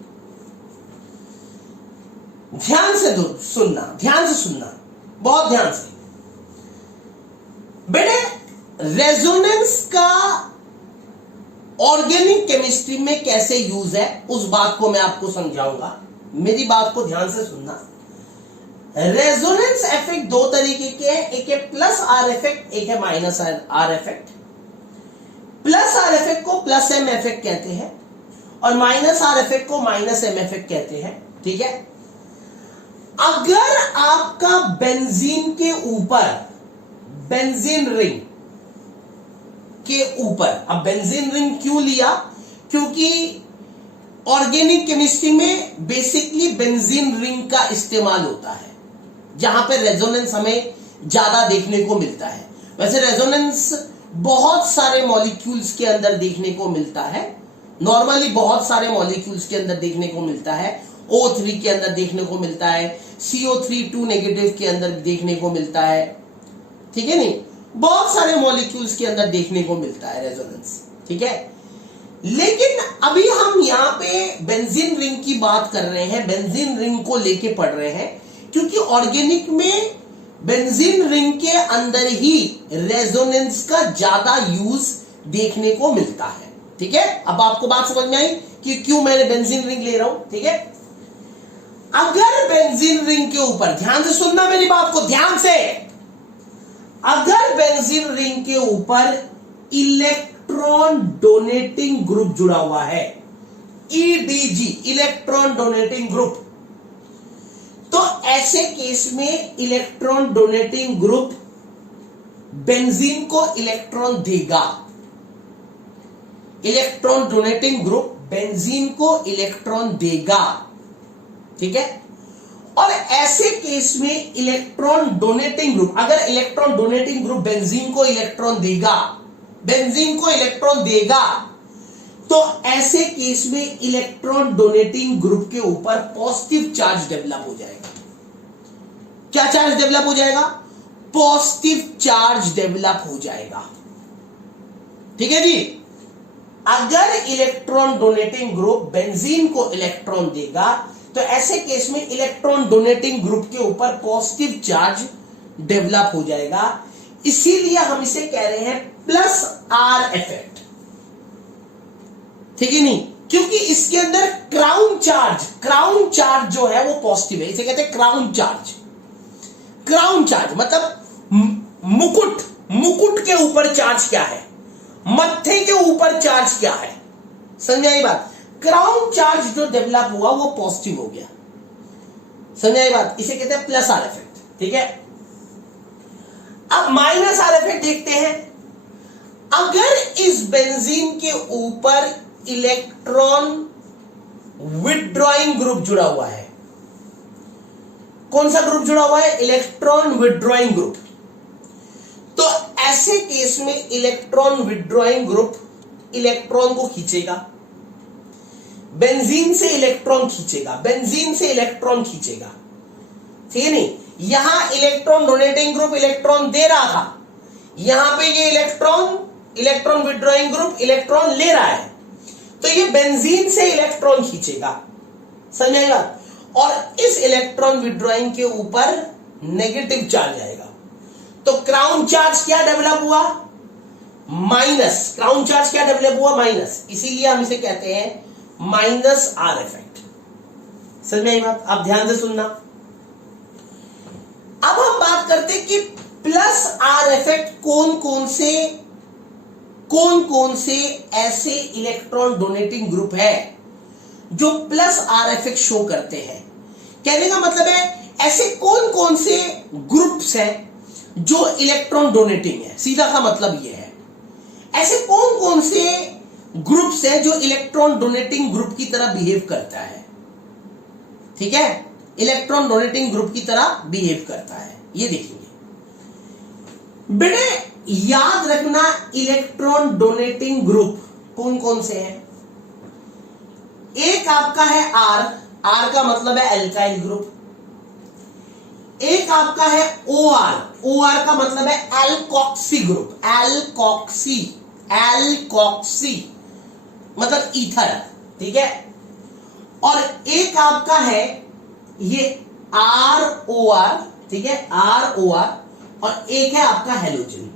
ध्यान से सुनना, ध्यान से सुनना, बहुत ध्यान से बेटे। रेजोनेंस का ऑर्गेनिक केमिस्ट्री में कैसे यूज है, उस बात को मैं आपको समझाऊंगा, मेरी बात को ध्यान से सुनना। रेजोनेंस इफेक्ट दो तरीके के हैं, एक है प्लस आर इफेक्ट, एक है minus R effect. Plus R effect को प्लस एम इफेक्ट कहते हैं और माइनस आर इफेक्ट को माइनस एम इफेक्ट कहते हैं, ठीक है। अगर आपका बेंजीन के ऊपर, बेंजीन रिंग के ऊपर, अब बेंजीन रिंग क्यों लिया, क्योंकि ऑर्गेनिक केमिस्ट्री में बेसिकली बेंजीन रिंग का इस्तेमाल होता है, जहां पर रेजोनेंस हमें ज्यादा देखने को मिलता है। वैसे रेजोनेंस बहुत सारे मॉलिक्यूल्स के अंदर देखने को मिलता है, नॉर्मली बहुत सारे मॉलिक्यूल्स के अंदर देखने को मिलता है। O3 के अंदर देखने को मिलता है, CO3 नेगेटिव के अंदर देखने को मिलता है, ठीक है नहीं, बहुत सारे मॉलिक्यूल्स के अंदर देखने को मिलता है रेजोनेंस, ठीक है। लेकिन अभी हम यहां पे बेंजीन रिंग की बात कर रहे हैं, बेंजीन रिंग को लेके पढ़ रहे हैं, क्योंकि ऑर्गेनिक में बेंजीन रिंग के अंदर ही रेजोनेंस का ज्यादा यूज देखने को मिलता है, ठीक है। अब आपको बात समझ में आई कि क्यों मैंने बेंजीन रिंग ले रहा हूं, ठीक है। अगर बेंजीन रिंग के ऊपर, ध्यान से सुनना मेरी बात को, ध्यान से, अगर बेंजीन रिंग के ऊपर इलेक्ट्रॉन डोनेटिंग ग्रुप जुड़ा हुआ है, EDG, इलेक्ट्रॉन डोनेटिंग ग्रुप, तो ऐसे केस में इलेक्ट्रॉन डोनेटिंग ग्रुप बेंजीन को इलेक्ट्रॉन देगा, इलेक्ट्रॉन डोनेटिंग ग्रुप बेंजीन को इलेक्ट्रॉन देगा, ठीक है। और ऐसे केस में इलेक्ट्रॉन डोनेटिंग ग्रुप, अगर इलेक्ट्रॉन डोनेटिंग ग्रुप बेंजीन को इलेक्ट्रॉन देगा, बेंजीन को इलेक्ट्रॉन देगा, तो ऐसे केस में इलेक्ट्रॉन डोनेटिंग ग्रुप के ऊपर पॉजिटिव चार्ज डेवलप हो जाएगा। क्या चार्ज डेवलप हो जाएगा? पॉजिटिव चार्ज डेवलप हो जाएगा, ठीक है जी। अगर इलेक्ट्रॉन डोनेटिंग ग्रुप बेंजीन को इलेक्ट्रॉन देगा, तो ऐसे केस में इलेक्ट्रॉन डोनेटिंग ग्रुप के ऊपर पॉजिटिव चार्ज डेवलप हो जाएगा। इसीलिए हम इसे कह रहे हैं प्लस आर इफेक्ट, ठीक है नहीं, क्योंकि इसके अंदर क्राउन चार्ज जो है वो पॉजिटिव है, इसे कहते हैं क्राउन चार्ज। क्राउन चार्ज मतलब मुकुट के ऊपर चार्ज क्या है, मत्थे के ऊपर चार्ज क्या है, समझ आई बात। क्राउन चार्ज जो डेवलप हुआ वो पॉजिटिव हो गया, समझ आई बात, इसे कहते हैं प्लस आर इफेक्ट, ठीक है। अब माइनस आर इफेक्ट देखते हैं। अगर इस बेंजीन के ऊपर इलेक्ट्रॉन विथड्रॉइंग ग्रुप जुड़ा हुआ है, कौन सा ग्रुप जुड़ा हुआ है? Electron withdrawing group. तो ऐसे केस में इलेक्ट्रॉन विथड्रॉइंग ग्रुप इलेक्ट्रॉन को खींचेगा, बेंजीन से इलेक्ट्रॉन खींचेगा, बेंजीन से इलेक्ट्रॉन खींचेगा, ठीक है नहीं। यहां इलेक्ट्रॉन डोनेटिंग ग्रुप इलेक्ट्रॉन दे रहा था, यहां पे ये इलेक्ट्रॉन विथड्रॉइंग ग्रुप इलेक्ट्रॉन ले रहा है, तो ये बेंजीन से इलेक्ट्रॉन खींचेगा, समझेगा। और इस इलेक्ट्रॉन विथड्रॉइंग के ऊपर नेगेटिव चार्ज आएगा, तो क्राउन चार्ज क्या डेवलप हुआ? माइनस। क्राउन चार्ज क्या डेवलप हुआ? माइनस। इसीलिए हम इसे कहते हैं माइनस आर इफेक्ट, समझ में आई बात। आप ध्यान से सुनना। अब हम बात करते हैं कि प्लस आर इफेक्ट कौन कौन से ऐसे इलेक्ट्रॉन डोनेटिंग ग्रुप है जो प्लस आर इफेक्ट शो करते हैं। कहने का मतलब है ऐसे कौन कौन से ग्रुप्स हैं जो इलेक्ट्रॉन डोनेटिंग है, सीधा का मतलब यह है। ऐसे कौन कौन से ग्रुप्स हैं जो इलेक्ट्रॉन डोनेटिंग ग्रुप की तरह बिहेव करता है, ठीक है, इलेक्ट्रॉन डोनेटिंग ग्रुप की तरह बिहेव करता है, ये देखेंगे बेटे। याद रखना इलेक्ट्रॉन डोनेटिंग ग्रुप कौन कौन से हैं। एक आपका है आर का मतलब है एल्काइल ग्रुप। एक आपका है OR का मतलब है एल्कोक्सी ग्रुप, एल्कोक्सी मतलब ईथर, ठीक है। और एक आपका है ये ROR, ठीक है, ROR, और एक है आपका हेलोजन।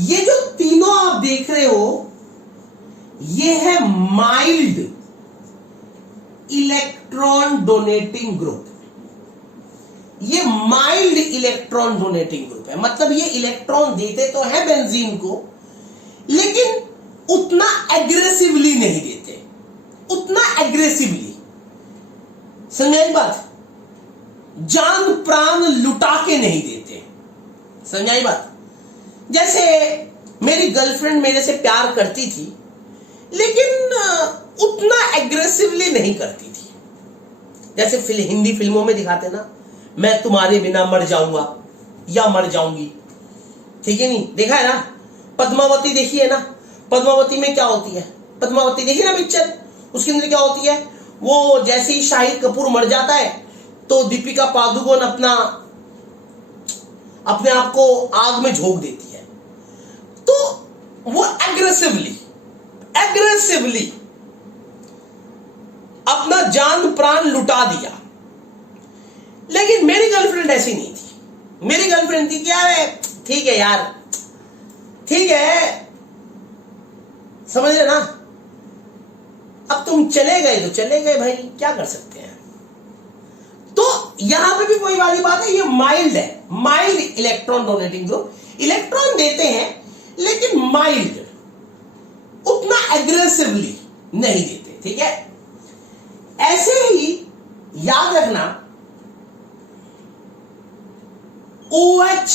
ये जो तीनों आप देख रहे हो ये है माइल्ड इलेक्ट्रॉन डोनेटिंग ग्रुप। ये माइल्ड इलेक्ट्रॉन डोनेटिंग ग्रुप है, मतलब ये इलेक्ट्रॉन देते तो है बेंजीन को, लेकिन उतना एग्रेसिवली नहीं देते, उतना एग्रेसिवली, समझाई बात, जान प्राण लुटा के नहीं देते, समझाई बात। जैसे मेरी गर्लफ्रेंड मेरे से प्यार करती थी, लेकिन उतना एग्रेसिवली नहीं करती थी। जैसे हिंदी फिल्मों में दिखाते ना, मैं तुम्हारे बिना मर जाऊंगा या मर जाऊंगी, ठीक है नहीं, देखा है ना। पद्मावती देखी है ना, पद्मावती में क्या होती है, पद्मावती देखी ना पिक्चर, उसके अंदर क्या होती है, वो जैसे ही शाहिद कपूर मर जाता है तो दीपिका पादुकोण अपने आप को आग में झोंक देती है। तो वो एग्रेसिवली अपना जान प्राण लुटा दिया। लेकिन मेरी गर्लफ्रेंड ऐसी नहीं थी। मेरी गर्लफ्रेंड थी क्या है, ठीक है यार, ठीक है, समझ रहे ना, अब तुम चले गए तो चले गए भाई, क्या कर सकते हैं। तो यहां पे भी वही वाली बात है, ये माइल्ड है, mild electron donating group. Electron देते हैं लेकिन माइल्ड, उतना एग्रेसिवली नहीं देते, ठीक है। ऐसे ही याद रखना OH,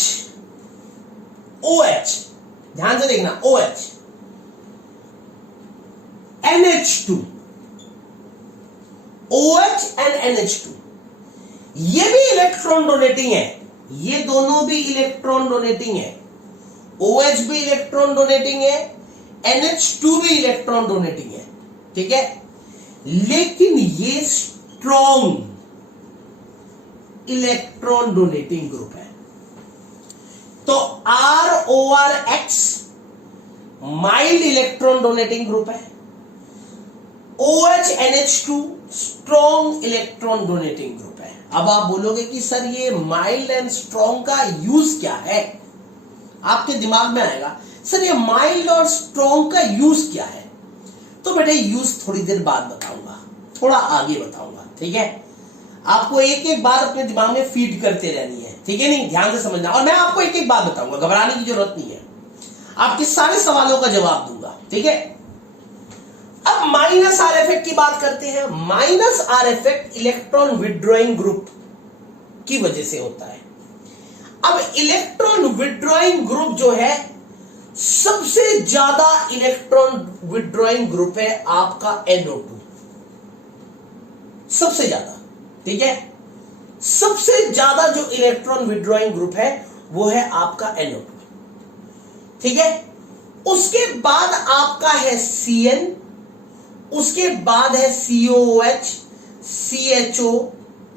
ध्यान से देखना, OH, NH2, OH and NH2 ये भी इलेक्ट्रॉन डोनेटिंग है, ये दोनों भी इलेक्ट्रॉन डोनेटिंग है। OH भी इलेक्ट्रॉन डोनेटिंग है, NH2 भी इलेक्ट्रॉन डोनेटिंग है, ठीक है। लेकिन ये स्ट्रॉन्ग इलेक्ट्रॉन डोनेटिंग ग्रुप है। तो RORX mild electron donating group है, OH NH2 strong electron donating group है। अब आप बोलोगे कि सर ये माइल्ड एंड स्ट्रॉन्ग का यूज क्या है, आपके दिमाग में आएगा सर ये माइल्ड और स्ट्रॉन्ग का यूज क्या है। तो बेटे यूज थोड़ी देर बाद बताऊंगा, थोड़ा आगे बताऊंगा, ठीक है। आपको एक एक बार अपने दिमाग में फीड करते रहनी है, ठीक है, नहीं, ध्यान से समझना। और मैं आपको एक एक बात बताऊंगा, घबराने की जरूरत नहीं है, आपके सारे सवालों का जवाब दूंगा, ठीक है। अब माइनस आर इफेक्ट की बात करते हैं। Minus R effect electron withdrawing group की वजह से होता है। अब इलेक्ट्रॉन विड्रॉइंग ग्रुप जो है, सबसे ज्यादा इलेक्ट्रॉन विड्रॉइंग ग्रुप है आपका NO2, सबसे ज्यादा, ठीक है। सबसे ज्यादा जो इलेक्ट्रॉन विड्रॉइंग ग्रुप है वो है आपका NO2, ठीक है। उसके बाद आपका है CN, उसके बाद है COOH, CHO,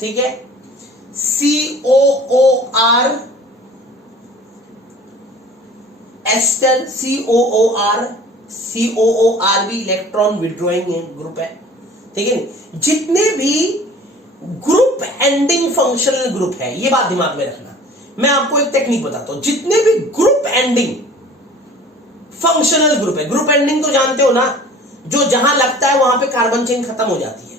ठीक है, COOR, एस्टर, COOR भी इलेक्ट्रॉन विड्रॉइंग ग्रुप है, ठीक है। जितने भी ग्रुप एंडिंग फंक्शनल ग्रुप है, ये बात दिमाग में रखना। मैं आपको एक टेक्निक बताता हूं, जितने भी ग्रुप एंडिंग फंक्शनल ग्रुप है, ग्रुप एंडिंग तो जानते हो ना, जो जहां लगता है वहां पे कार्बन चेन खत्म हो जाती है।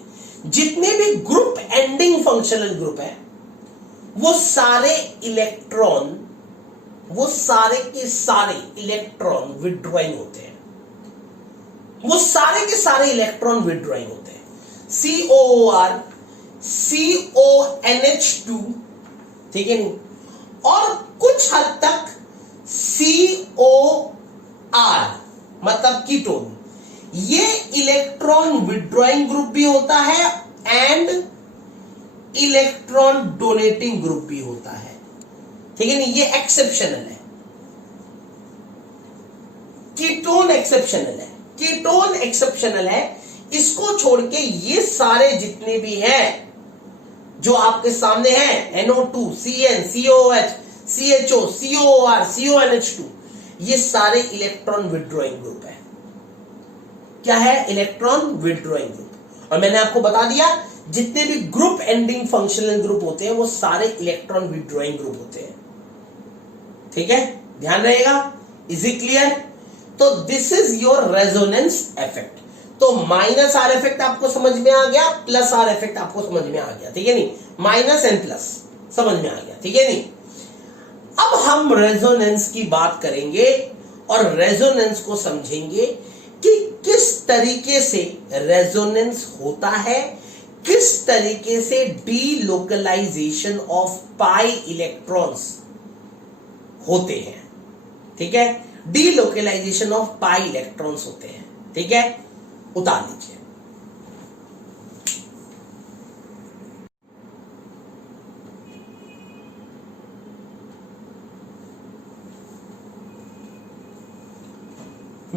जितने भी ग्रुप एंडिंग फंक्शनल ग्रुप है वो सारे इलेक्ट्रॉन, वो सारे के सारे इलेक्ट्रॉन विड्रॉइंग होते हैं, वो सारे के सारे इलेक्ट्रॉन विड्रॉइंग होते हैं। COOR, CONH2, ठीक है नहीं, और कुछ हद तक COR मतलब कीटोन, ये इलेक्ट्रॉन विड्रॉइंग ग्रुप भी होता है एंड इलेक्ट्रॉन डोनेटिंग ग्रुप भी होता है, ठीक है नहीं। ये एक्सेप्शनल है, कीटोन एक्सेप्शनल है, कीटोन एक्सेप्शनल है। इसको छोड़ के ये सारे जितने भी हैं जो आपके सामने हैं, NO2, CN, COOH, CHO, COOR, CONH2, ये सारे इलेक्ट्रॉन विड्रॉइंग ग्रुप है। क्या है? Electron withdrawing group. और मैंने आपको बता दिया जितने भी ग्रुप एंडिंग फंक्शनल ग्रुप होते हैं वो सारे इलेक्ट्रॉन विड्रॉइंग ग्रुप होते हैं, ठीक है, ध्यान रहेगा। Is it clear? तो this is your resonance effect. तो माइनस आर इफेक्ट आपको समझ में आ गया, प्लस आर इफेक्ट आपको समझ में आ गया, ठीक है नहीं, माइनस एंड प्लस समझ में आ गया, ठीक है नहीं। अब हम रेजोनेंस की बात करेंगे और रेजोनेंस को समझेंगे कि किस तरीके से रेजोनेंस होता है, किस तरीके से डीलोकलाइजेशन ऑफ पाई इलेक्ट्रॉन्स होते हैं, ठीक है, डीलोकलाइजेशन ऑफ पाई इलेक्ट्रॉन्स होते हैं, ठीक है। उतार लीजिए।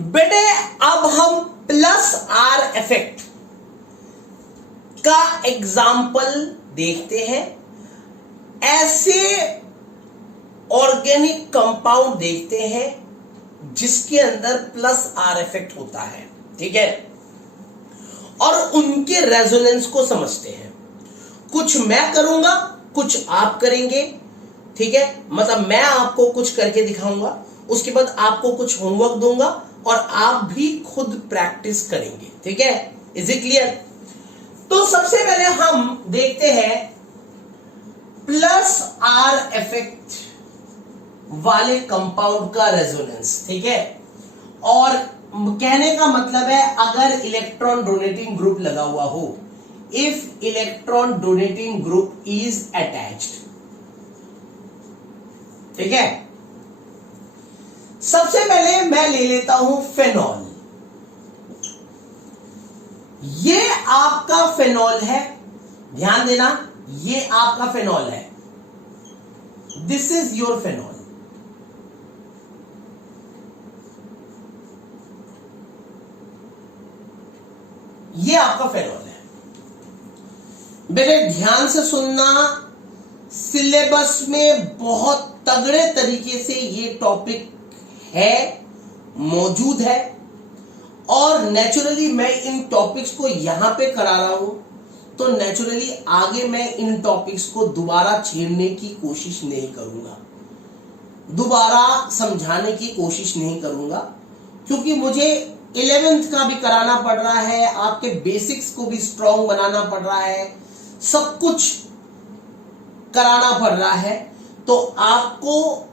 बेटे अब हम प्लस आर इफेक्ट का एग्जाम्पल देखते हैं, ऐसे ऑर्गेनिक कंपाउंड देखते हैं जिसके अंदर प्लस आर इफेक्ट होता है, ठीक है, और उनके रेजोनेंस को समझते हैं। कुछ मैं करूंगा, कुछ आप करेंगे, ठीक है, मतलब मैं आपको कुछ करके दिखाऊंगा, उसके बाद आपको कुछ होमवर्क दूंगा और आप भी खुद प्रैक्टिस करेंगे, ठीक है। Is it clear? तो सबसे पहले हम देखते हैं प्लस आर इफेक्ट वाले कंपाउंड का रेजोनेंस, ठीक है। और कहने का मतलब है अगर इलेक्ट्रॉन डोनेटिंग ग्रुप लगा हुआ हो, if electron donating group is attached, ठीक है। सबसे पहले मैं ले लेता हूं फेनॉल। ये आपका फेनॉल है, ध्यान देना, ये आपका फेनॉल है, दिस इज योर फेनॉल। ये आपका फेनॉल है। बेटे ध्यान से सुनना, सिलेबस में बहुत तगड़े तरीके से ये टॉपिक है, मौजूद है, और नेचुरली मैं इन टॉपिक्स को यहां पे करा रहा हूं, तो नेचुरली आगे मैं इन टॉपिक्स को दोबारा छेड़ने की कोशिश नहीं करूंगा, दोबारा समझाने की कोशिश नहीं करूंगा, क्योंकि मुझे 11th का भी कराना पड़ रहा है, आपके बेसिक्स को भी स्ट्रॉन्ग बनाना पड़ रहा है, सब कुछ कराना पड़ रहा है, तो आपको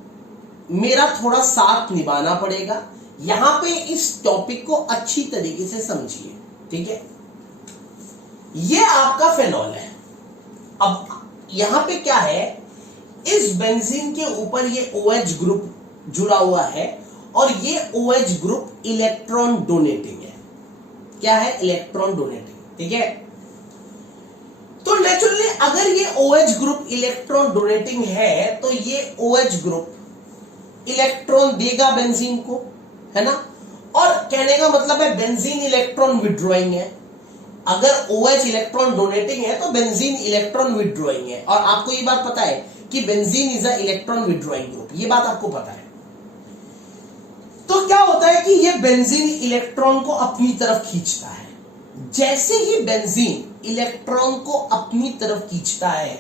मेरा थोड़ा साथ निभाना पड़ेगा। यहां पे इस टॉपिक को अच्छी तरीके से समझिए, ठीक है। ये आपका फेनॉल है। अब यहां पे क्या है, इस बेंजीन के ऊपर ये OH ग्रुप जुड़ा हुआ है और ये OH ग्रुप इलेक्ट्रॉन डोनेटिंग है। क्या है? इलेक्ट्रॉन डोनेटिंग, ठीक है। तो नेचुरली अगर ये OH ग्रुप इलेक्ट्रॉन डोनेटिंग है तो ये OH ग्रुप इलेक्ट्रॉन देगा बेंजीन को, है ना। और कहने का मतलब है बेंजीन इलेक्ट्रॉन विड्रॉइंग है। अगर OH इलेक्ट्रॉन डोनेटिंग है तो बेंजीन इलेक्ट्रॉन विड्रॉइंग है। और आपको ये बात पता है कि benzene is a electron withdrawing group, ये बात आपको पता है। तो क्या होता है कि ये बेंजीन इलेक्ट्रॉन को अपनी तरफ खींचता है। जैसे ही बेंजीन इलेक्ट्रॉन को अपनी तरफ खींचता है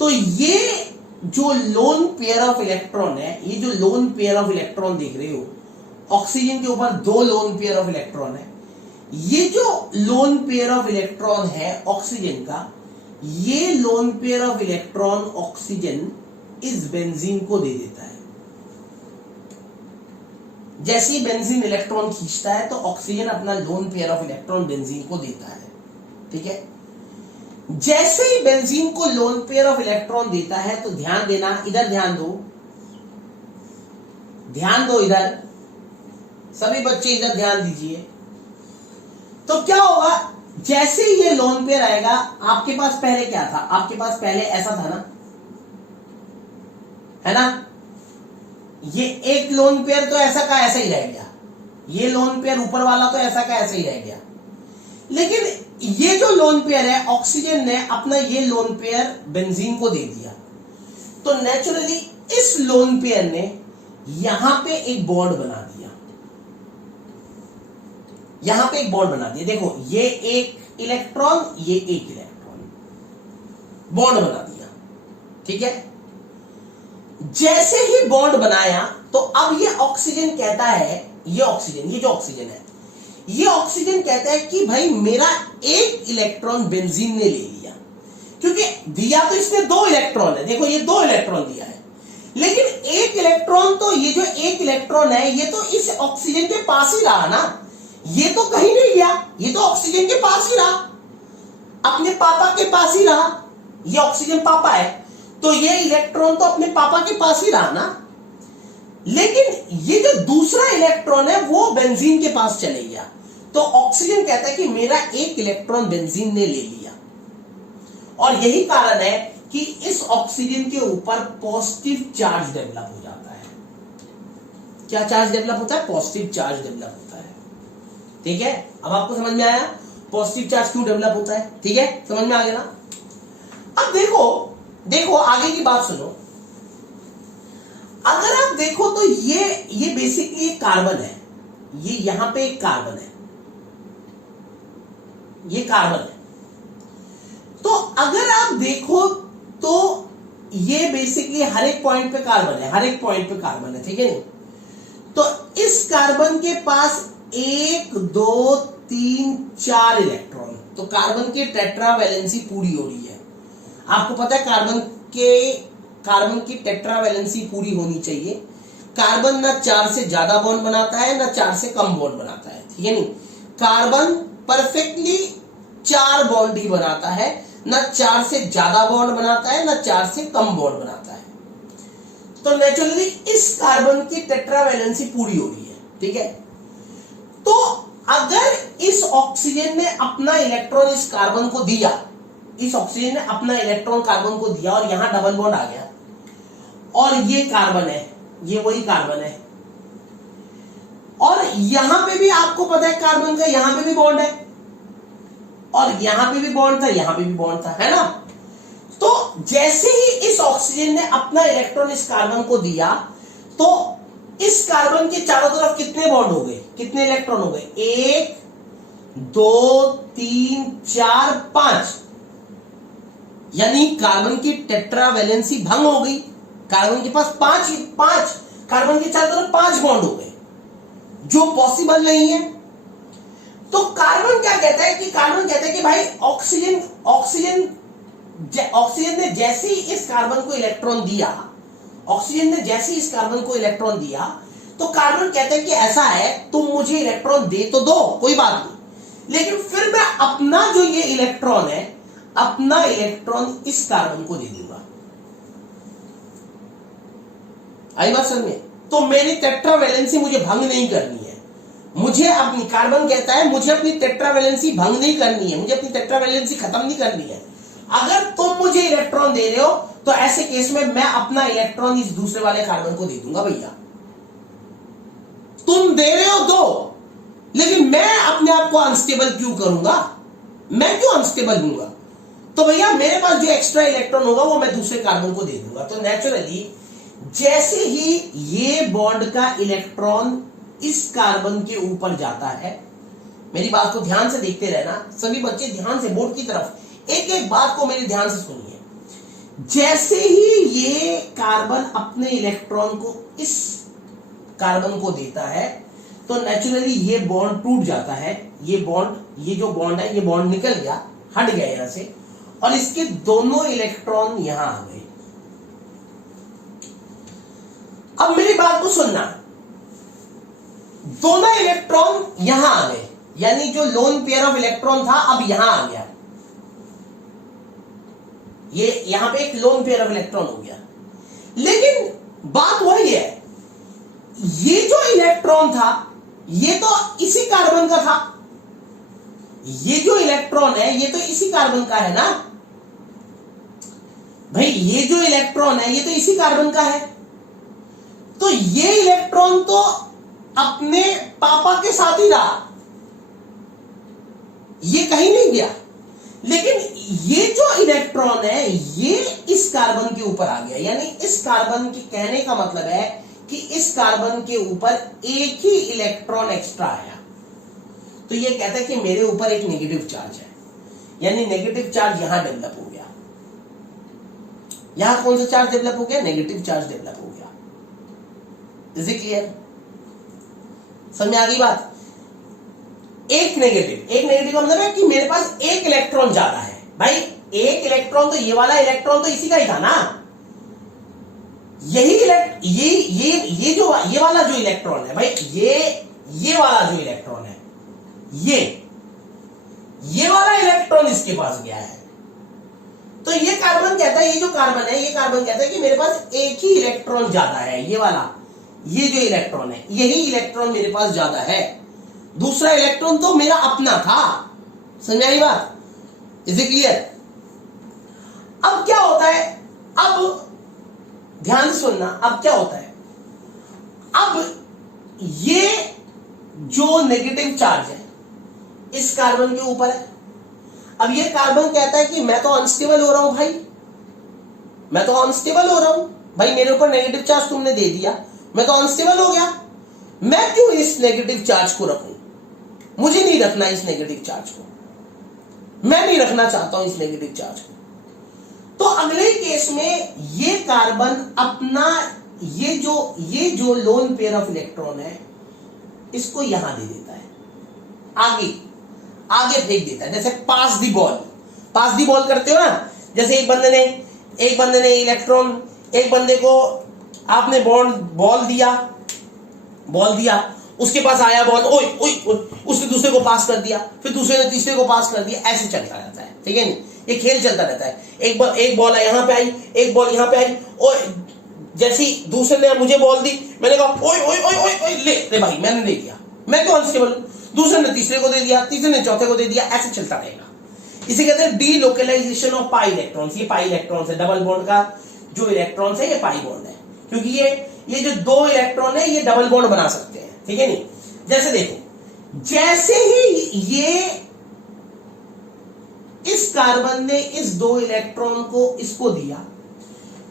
तो ये जो लोन पेयर ऑफ इलेक्ट्रॉन है, ये जो लोन पेयर ऑफ इलेक्ट्रॉन देख रहे हो, ऑक्सीजन के ऊपर 2 लोन पेयर ऑफ इलेक्ट्रॉन है, ये जो लोन पेयर ऑफ इलेक्ट्रॉन है ऑक्सीजन का, ये loan pair of electron oxygen इस बेंजीन को दे देता है। जैसे ही बेंजीन इलेक्ट्रॉन खींचता है तो ऑक्सीजन अपना loan pair of electron benzene को देता है, ठीक है। जैसे ही बेंजीन को लोन पेयर ऑफ इलेक्ट्रॉन देता है तो ध्यान देना, इधर ध्यान दो, ध्यान दो इधर, सभी बच्चे इधर ध्यान दीजिए। तो क्या होगा, जैसे ही ये लोन पेयर आएगा, आपके पास पहले क्या था, आपके पास पहले ऐसा था ना, है ना। ये एक लोन पेयर तो ऐसा का ऐसा ही रह गया, ये लोन पेयर ऊपर वाला तो ऐसा का ऐसा ही रह गया। लेकिन ये जो लोन पेयर है, ऑक्सीजन ने अपना ये लोन पेयर बेंजीन को दे दिया, तो नेचुरली इस लोन पेयर ने यहां पे एक बॉन्ड बना दिया, यहां पे एक बॉन्ड बना दिया। देखो ये एक इलेक्ट्रॉन, ये एक इलेक्ट्रॉन, बॉन्ड बना दिया, ठीक है। जैसे ही बॉन्ड बनाया तो अब ये ऑक्सीजन कहता है, ये ऑक्सीजन, ये जो ऑक्सीजन है, ये ऑक्सीजन कहता है कि भाई मेरा एक इलेक्ट्रॉन बेंजीन ने ले लिया, क्योंकि दिया तो इसने 2 इलेक्ट्रॉन है, देखो ये 2 इलेक्ट्रॉन दिया है, लेकिन एक इलेक्ट्रॉन, तो ये जो एक इलेक्ट्रॉन है ये तो इस ऑक्सीजन के पास ही रहा ना, ये तो कहीं नहीं गया, ये तो ऑक्सीजन के पास ही रहा, अपने पापा के पास ही रहा। ये ऑक्सीजन पापा है तो ये इलेक्ट्रॉन तो अपने पापा के पास ही रहा ना। लेकिन ये जो दूसरा इलेक्ट्रॉन है वो बेंजीन के पास चले गया, तो ऑक्सीजन कहता है कि मेरा एक इलेक्ट्रॉन बेंजीन ने ले लिया। और यही कारण है कि इस ऑक्सीजन के ऊपर पॉजिटिव चार्ज डेवलप हो जाता है। क्या चार्ज डेवलप होता है? पॉजिटिव चार्ज डेवलप होता है, ठीक है। अब आपको समझ में आया? पॉजिटिव चार्ज क्यों डेवलप होता है। ठीक है, समझ में आ गया ना। अब देखो आगे की बात सुनो। अगर आप देखो तो ये बेसिकली एक कार्बन है, ये यहां पे एक कार्बन है, ये कार्बन है। तो अगर आप देखो तो ये बेसिकली हर एक पॉइंट पे कार्बन है, हर एक पॉइंट पे कार्बन है, ठीक है नहीं। तो इस कार्बन के पास 1 2 3 4 इलेक्ट्रॉन, तो कार्बन की टेट्रावैलेंसी पूरी हो रही है। आपको पता है कार्बन की टेट्रावैलेंसी पूरी होनी चाहिए। कार्बन ना 4 से ज्यादा बॉन्ड बनाता है ना 4 से कम बॉन्ड बनाता है, ठीक है नहीं। कार्बन परफेक्टली 4 बॉन्ड ही बनाता है, ना 4 से ज्यादा बॉन्ड बनाता है ना 4 से कम बॉन्ड बनाता है। तो नेचुरली इस कार्बन की टेट्रावैलेंसी पूरी हो रही है, ठीक है। तो अगर इस ऑक्सीजन ने अपना इलेक्ट्रॉन इस कार्बन को दिया, इस ऑक्सीजन ने अपना इलेक्ट्रॉन कार्बन को दिया और यहां डबल बॉन्ड आ गया, और ये कार्बन है, ये वही कार्बन है, और यहां पे भी आपको पता है कार्बन का यहां पे भी बॉन्ड है, और यहां पे भी बॉन्ड था, यहां पे भी बॉन्ड था, है ना। तो जैसे ही इस ऑक्सीजन ने अपना इलेक्ट्रॉन इस कार्बन को दिया, तो इस कार्बन के चारों तरफ कितने बॉन्ड हो गए, कितने इलेक्ट्रॉन हो गए, 1 2 3 4 5, यानी कार्बन की टेट्रावैलेंसी भंग हो गई। कार्बन के पास पांच कार्बन के चारों तरफ 5 बॉन्ड हो गए, जो पॉसिबल नहीं है। तो कार्बन क्या कहता है कि भाई ऑक्सीजन ने जैसे ही इस कार्बन को इलेक्ट्रॉन दिया, तो कार्बन कहता है कि ऐसा है, तुम मुझे इलेक्ट्रॉन दे तो दो, कोई बात नहीं, लेकिन फिर मैं अपना जो ये इलेक्ट्रॉन है, अपना इलेक्ट्रॉन इस कार्बन को दे दूंगा। आई बात समझ में। तो मेरी टेट्रावैलेंसी मुझे भंग नहीं करनी है, मुझे अपनी, कार्बन कहता है मुझे अपनी टेट्रावैलेंसी भंग नहीं करनी है, मुझे अपनी टेट्रावैलेंसी खत्म नहीं करनी है। अगर तुम मुझे इलेक्ट्रॉन दे रहे हो तो ऐसे केस में मैं अपना इलेक्ट्रॉन इस दूसरे वाले कार्बन को दे दूंगा। भैया तुम दे रहे हो दो, लेकिन मैं अपने आप को अनस्टेबल क्यों करूंगा, मैं क्यों अनस्टेबल दूंगा। तो भैया मेरे पास जो एक्स्ट्रा इलेक्ट्रॉन होगा वो मैं दूसरे कार्बन को दे दूंगा। तो नेचुरली जैसे ही ये बॉन्ड का इलेक्ट्रॉन इस कार्बन के ऊपर जाता है, मेरी बात को ध्यान से देखते रहना सभी बच्चे, ध्यान से बोर्ड की तरफ, एक एक बात को मेरे ध्यान से सुनिए। जैसे ही ये कार्बन अपने इलेक्ट्रॉन को इस कार्बन को देता है, तो नेचुरली ये बॉन्ड टूट जाता है, ये जो बॉन्ड है, ये बॉन्ड निकल गया, हट गया यहां से, और इसके दोनों इलेक्ट्रॉन यहां आ गए। अब मेरी बात को सुनना, दोनों इलेक्ट्रॉन यहां आ गए, यानी जो लोन पेयर ऑफ इलेक्ट्रॉन था अब यहां आ गया, ये यहां पे एक लोन पेयर ऑफ इलेक्ट्रॉन हो गया। लेकिन बात वही है, ये जो इलेक्ट्रॉन था ये तो इसी कार्बन का था, ये जो इलेक्ट्रॉन है ये तो इसी कार्बन का है ना भाई, ये जो इलेक्ट्रॉन है ये तो इसी कार्बन का है। तो ये इलेक्ट्रॉन तो अपने पापा के साथ ही रहा, ये कहीं नहीं गया। लेकिन ये जो इलेक्ट्रॉन है ये इस कार्बन के ऊपर आ गया, यानी इस कार्बन के कहने का मतलब है कि इस कार्बन के ऊपर एक ही इलेक्ट्रॉन एक्स्ट्रा आया। तो ये कहता है कि मेरे ऊपर एक नेगेटिव चार्ज है, यानी नेगेटिव चार्ज यहां डेवलप हो गया। यहां कौन सा चार्ज डेवलप हो गया, नेगेटिव चार्ज डेवलप हो गया। इज इट क्लियर, समझ में आ गई बात। एक नेगेटिव का मतलब है कि मेरे पास एक इलेक्ट्रॉन ज्यादा है। भाई एक इलेक्ट्रॉन तो, ये वाला इलेक्ट्रॉन तो इसी का ही था ना, यही ये वाला जो इलेक्ट्रॉन है भाई, ये वाला जो इलेक्ट्रॉन है, ये वाला इलेक्ट्रॉन इसके पास गया है। तो ये कार्बन कहता है, ये जो कार्बन है ये कार्बन कहता है कि मेरे पास एक ही इलेक्ट्रॉन ज्यादा है, ये वाला, ये जो इलेक्ट्रॉन है यही इलेक्ट्रॉन मेरे पास ज्यादा है, दूसरा इलेक्ट्रॉन तो मेरा अपना था। समझ आई बात, इज इट क्लियर। अब क्या होता है, अब ध्यान से सुनना, अब क्या होता है, अब ये जो नेगेटिव चार्ज है इस कार्बन के ऊपर है। अब ये कार्बन कहता है कि मैं तो अनस्टेबल हो रहा हूं भाई, मैं तो अनस्टेबल हो रहा हूं भाई, मेरे ऊपर नेगेटिव चार्ज तुमने दे दिया, मैं तो अनस्टेबल हो गया, मैं क्यों इस नेगेटिव चार्ज को रखूं, मुझे नहीं रखना इस नेगेटिव चार्ज को, मैं नहीं रखना चाहता हूं इस नेगेटिव चार्ज को। तो अगले केस में ये कार्बन अपना ये जो लोन पेयर ऑफ इलेक्ट्रॉन है इसको यहां दे देता है, आगे फेंक देता है, जैसे पास दी बॉल करते हो ना, जैसे एक बंदे ने इलेक्ट्रॉन, एक बंदे को आपने बॉल दिया, उसके पास आया बॉल, ओए उसने दूसरे को पास कर दिया, फिर दूसरे ने तीसरे को पास कर दिया, ऐसे चलता रहता है, ठीक है नहीं, ये खेल चलता रहता है। एक बॉल यहां पे आई, एक बॉल यहां पे आई, ओए जैसी दूसरे ने मुझे बॉल दी, मैंने कहा ओए ले भाई, मैंने नहीं दिया, मैं क्यों अनस्टेबल हूं, दूसरे ने तीसरे को दे दिया, तीसरे ने चौथे को दे दिया, ऐसे चलता रहेगा। इसे कहते हैं डीलोकलाइजेशन ऑफ पाई इलेक्ट्रॉन्स। ये पाई इलेक्ट्रॉन्स है, डबल बॉन्ड का जो इलेक्ट्रॉन्स है ये पाई बॉन्ड है, क्योंकि ये जो दो इलेक्ट्रॉन है ये डबल बॉन्ड बना सकते हैं, ठीक है नहीं। जैसे देखो, जैसे ही ये इस कार्बन ने इस दो इलेक्ट्रॉन को इसको दिया,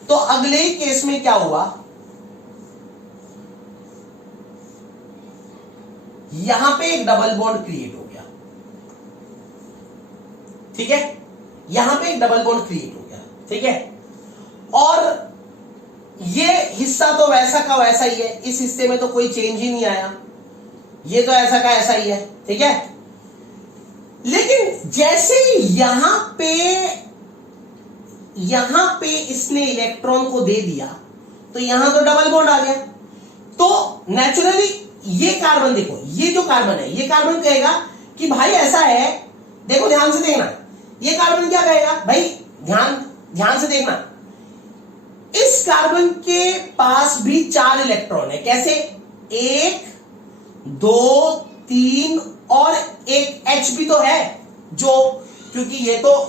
तो अगले केस में क्या हुआ, यहां पे एक डबल बॉन्ड क्रिएट हो गया, ठीक है, यहां पे एक डबल बॉन्ड क्रिएट हो गया, ठीक है, और ये हिस्सा तो वैसा का वैसा ही है, इस हिस्से में तो कोई चेंज ही नहीं आया, ये तो ऐसा का ऐसा ही है, ठीक है। लेकिन जैसे यहां पे इसने इलेक्ट्रॉन को दे दिया, तो यहां तो डबल बॉन्ड आ गया, तो नेचुरली ये कार्बन, देखो ये जो कार्बन है, ये कार्बन कहेगा कि भाई ऐसा है, देखो ध्यान से देखना, ये कार्बन क्या कहेगा भाई, ध्यान से देखना, इस कार्बन के पास भी 4 इलेक्ट्रॉन है, कैसे, 1 2 3 और एक H भी तो है, क्योंकि